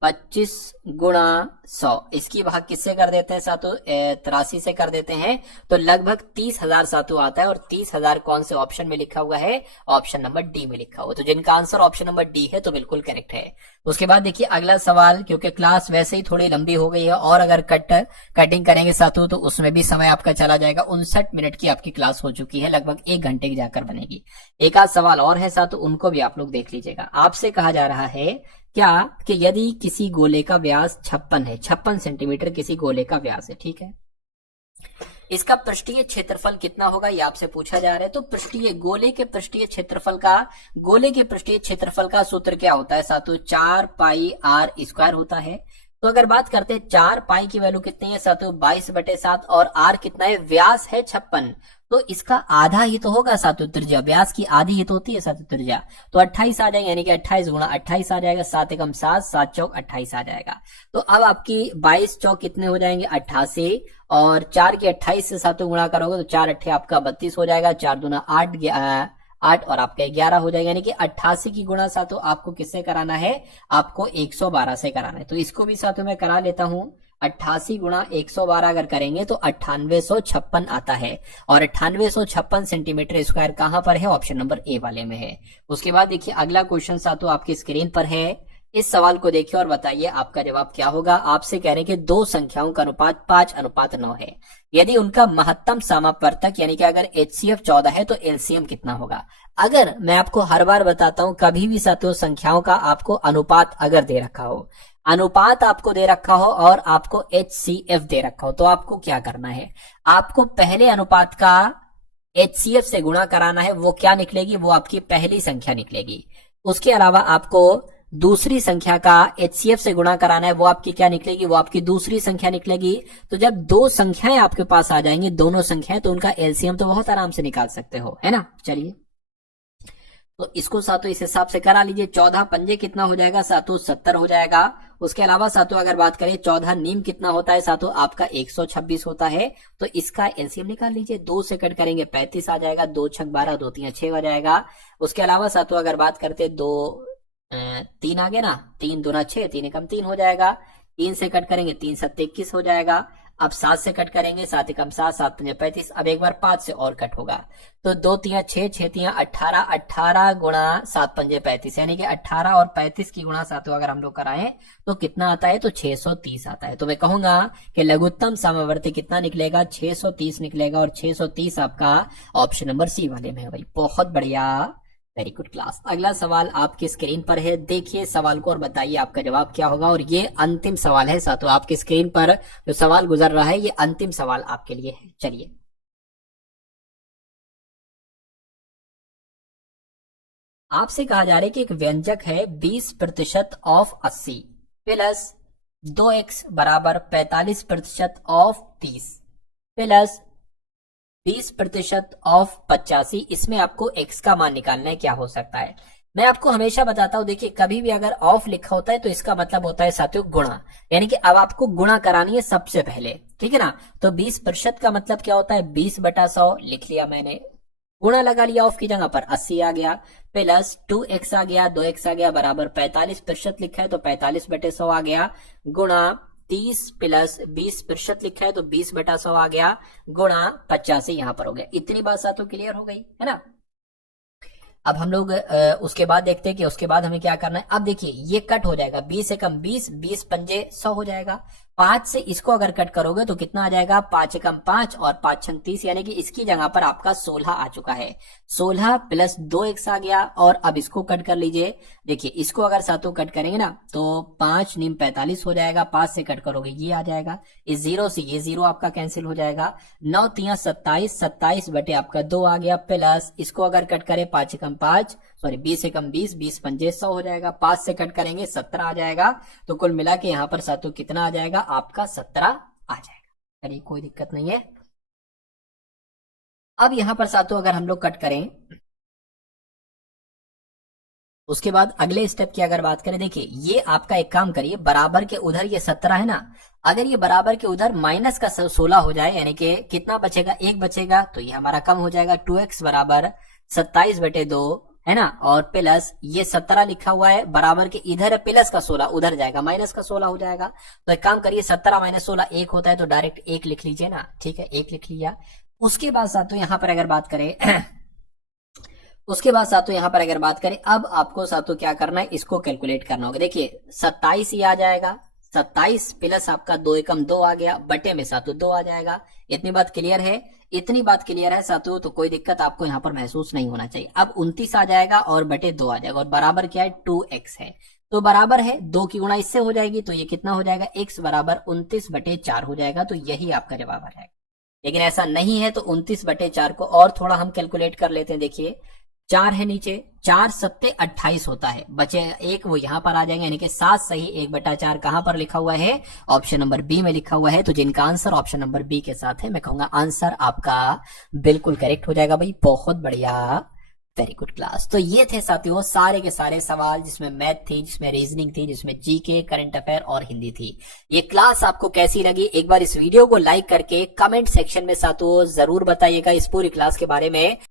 25 गुणा 100, इसकी भाग किससे कर देते हैं सातों? 83 से कर देते हैं, तो लगभग 30,000 सातों आता है। और 30,000 कौन से ऑप्शन में लिखा हुआ है? ऑप्शन नंबर डी में लिखा हुआ। तो जिनका आंसर ऑप्शन नंबर डी है तो बिल्कुल करेक्ट है। उसके बाद देखिए अगला सवाल, क्योंकि क्लास वैसे ही थोड़ी लंबी हो गई है और अगर कटिंग करेंगे सातों तो उसमें भी समय आपका चला जाएगा। 59 मिनट की आपकी क्लास हो चुकी है, लगभग 1 घंटे की जाकर बनेगी। एक आध सवाल और है सातों, उनको भी आप लोग देख लीजिएगा। आपसे कहा जा रहा है क्या कि यदि किसी गोले का व्यास 56 है, 56 सेंटीमीटर किसी गोले का व्यास है, ठीक है, इसका पृष्ठीय क्षेत्रफल कितना होगा ये आपसे पूछा जा रहा है। तो गोले के पृष्ठीय क्षेत्रफल का सूत्र क्या होता है सातों? 4 पाई आर स्क्वायर होता है। तो अगर बात करते हैं 4 पाई की वैल्यू कितनी है सातों? 22/7, और आर कितना है? व्यास है 56, तो इसका आधा ही तो होगा सातों त्रिज्या, व्यास की आधी ही तो होती है सातों त्रिज्या। तो 28 आ जाएगा, यानी कि 28 गुणा 28 आ जाएगा, 7 एकम 7, 7 चौक 28 आ जाएगा। तो अब आपकी 22 चौक कितने हो जाएंगे? 88, और 4 की 28 से सातों गुणा करोगे तो 4 अट्ठे आपका 32 हो जाएगा, 4 दूना 8 और आपका 11 हो जाएगा। यानी कि 88 की गुणा सातों आपको किससे कराना है? आपको 112 से कराना है। तो इसको भी सातों में करा लेता हूं। 88 गुणा 112 अगर करेंगे तो 9856 आता है, और 9856 सेंटीमीटर स्क्वायर कहां पर है? ऑप्शन नंबर ए वाले में है। उसके बाद देखिए अगला क्वेश्चन सातों आपकी स्क्रीन पर है। इस सवाल को देखिए और बताइए आपका जवाब क्या होगा। आपसे कह रहे हैं कि दो संख्याओं का अनुपात 5:9 है। यदि उनका महत्तम समापवर्तक यानी कि अगर HCF 14 है तो LCM कितना होगा? अगर मैं आपको हर बार बताता हूं, कभी भी साथियों संख्याओं का आपको अनुपात अगर दे रखा हो, अनुपात आपको दे रखा हो और आपको HCF दे रखा हो, तो आपको क्या करना है? आपको पहले अनुपात का HCF से गुणा कराना है। वो क्या निकलेगी? वो आपकी पहली संख्या निकलेगी। उसके अलावा आपको दूसरी संख्या का HCF से गुणा कराना है। वो आपकी क्या निकलेगी? वो आपकी दूसरी संख्या निकलेगी। तो जब दो संख्याएं आपके पास आ जाएंगी, दोनों संख्याएं, तो उनका LCM तो बहुत आराम से निकाल सकते हो, है ना। चलिए तो इसको सातों इस हिसाब से करा लीजिए। 14 पंजे कितना हो जाएगा सातों? 70 हो जाएगा। उसके अलावा सातों अगर बात करें 14 नीम कितना होता है सातों? आपका 126 होता है। तो इसका LCM निकाल लीजिए। 2 से कट करेंगे 35 आ जाएगा, 2 छक 12, 2 3 6 हो जाएगा। उसके अलावा सातों अगर बात करते 3 आ गया ना, 3 दूना 6, 3 एकम 3 हो जाएगा। 3 से कट करेंगे 3 7 21 हो जाएगा। अब 7 से कट करेंगे 7 एकम 7, 7 पंजे 35। अब एक बार 5 से और कट होगा तो 2 3 6, 6 3 18, 18 गुणा 7 पंजे 35, यानी कि 18 और 35 की गुणा सातों अगर हम लोग कराएं तो कितना आता है? तो 630 आता है। तो मैं कहूंगा कि लघुत्तम सामवर्ती कितना निकलेगा? 630 निकलेगा, और 630 आपका ऑप्शन नंबर सी वाले में है भाई। बहुत बढ़िया, वेरी गुड क्लास। अगला सवाल आपकी स्क्रीन पर है, देखिए सवाल को और बताइए आपका जवाब क्या होगा। और ये अंतिम सवाल है साथों, आपकी स्क्रीन पर जो सवाल गुजर रहा है ये अंतिम सवाल आपके लिए है। चलिए आपसे कहा जा रहा है कि एक व्यंजक है 20% ऑफ 80 प्लस 2x बराबर 45% ऑफ 30 प्लस 20% ऑफ 85। इसमें आपको x का मान निकालना है, क्या हो सकता है? मैं आपको हमेशा बताता हूं, देखिए कभी भी अगर ऑफ लिखा होता है तो इसका मतलब होता है साथियों गुणा, यानी कि अब आपको गुणा करानी है सबसे पहले, ठीक है ना। तो 20% का मतलब क्या होता है? 20/100 लिख लिया मैंने, गुणा लगा लिया ऑफ की जगह पर, 80 आ गया, प्लस 2x आ गया, 2x आ गया, बराबर 45% लिखा है तो 45/100 आ गया, गुणा 30 प्लस 20% लिखा है तो 20/100 आ गया, गुणा 85 यहां पर हो गया। इतनी बात सातों क्लियर हो गई है ना। अब हम लोग उसके बाद देखते हैं कि उसके बाद हमें क्या करना है। अब देखिए ये कट हो जाएगा, 20 एकम 20, 20 पंजे 100 हो जाएगा। 5 से इसको अगर कट करोगे तो कितना आ जाएगा? 5 एकम 5 और 5 छंग 30, यानी कि इसकी जगह पर आपका 16 आ चुका है। 16 प्लस 2x आ गया, और अब इसको कट कर लीजिए। देखिए इसको अगर सातों कट करेंगे ना तो 5 नीम 45 हो जाएगा। 5 से कट करोगे ये आ जाएगा, इस 0 से ये 0 आपका कैंसिल हो जाएगा। 9 3 27, 27 बटे आपका 2 आ गया, प्लस इसको अगर कट करें 5 एकम 5, सॉरी 20 एकम 20, 20 पंजे 100 हो जाएगा। 5 से कट करेंगे 17 आ जाएगा। तो कुल मिला के यहाँ पर सातों कितना आ जाएगा? आपका 17 आ जाएगा। चलिए कोई दिक्कत नहीं है। अब यहां पर सातों अगर हम लोग कट करें, उसके बाद अगले स्टेप की अगर बात करें, देखिए ये आपका एक काम करिए, बराबर के उधर ये 17 है ना, अगर ये बराबर के उधर माइनस का 16 हो जाए, यानी कि कितना बचेगा? 1 बचेगा, तो ये हमारा कम हो जाएगा। 2x बराबर 27/2 है ना, और प्लस ये 17 लिखा हुआ है, बराबर के इधर है प्लस का 16, उधर जाएगा माइनस का 16 हो जाएगा। तो एक काम करिए, 17 माइनस 16 1 होता है, तो डायरेक्ट 1 लिख लीजिए ना, ठीक है 1 लिख लिया। उसके बाद साथियों यहाँ पर अगर बात करें उसके बाद साथियों यहाँ पर अगर बात करें, अब आपको साथियों क्या करना है, इसको कैलकुलेट करना होगा। देखिए 27 ही आ जाएगा, 27 प्लस आपका 2 एकम 2 आ गया, बटे में साथियों 2 आ जाएगा। इतनी बात क्लियर है, इतनी बात क्लियर है साथियों, तो कोई दिक्कत आपको यहाँ पर महसूस नहीं होना चाहिए। अब 29 आ जाएगा और बटे 2 आ जाएगा, और बराबर क्या है 2x है, तो बराबर है 2 की गुणा इससे हो जाएगी, तो ये कितना हो जाएगा, x बराबर 29/4 हो जाएगा। तो यही आपका जवाब आ जाएगा। लेकिन ऐसा नहीं है, तो 29/4 को और थोड़ा हम कैलकुलेट कर लेते हैं। देखिए 4 है नीचे, 4 सत्ते 28 होता है, बचे 1 वो यहां पर आ जाएंगे, यानी कि 7 सही 1/4 कहां पर लिखा हुआ है, ऑप्शन नंबर बी में लिखा हुआ है। तो जिनका आंसर ऑप्शन नंबर बी के साथ है, मैं कहूंगा आंसर आपका बिल्कुल करेक्ट हो जाएगा भाई, बहुत बढ़िया, वेरी गुड क्लास। तो ये थे साथियों सारे के सारे सवाल, जिसमें मैथ थी, जिसमें रीजनिंग थी, जिसमें जीके, करंट अफेयर और हिंदी थी। ये क्लास आपको कैसी लगी, एक बार इस वीडियो को लाइक करके कमेंट सेक्शन में साथियों जरूर बताइएगा इस पूरी क्लास के बारे में।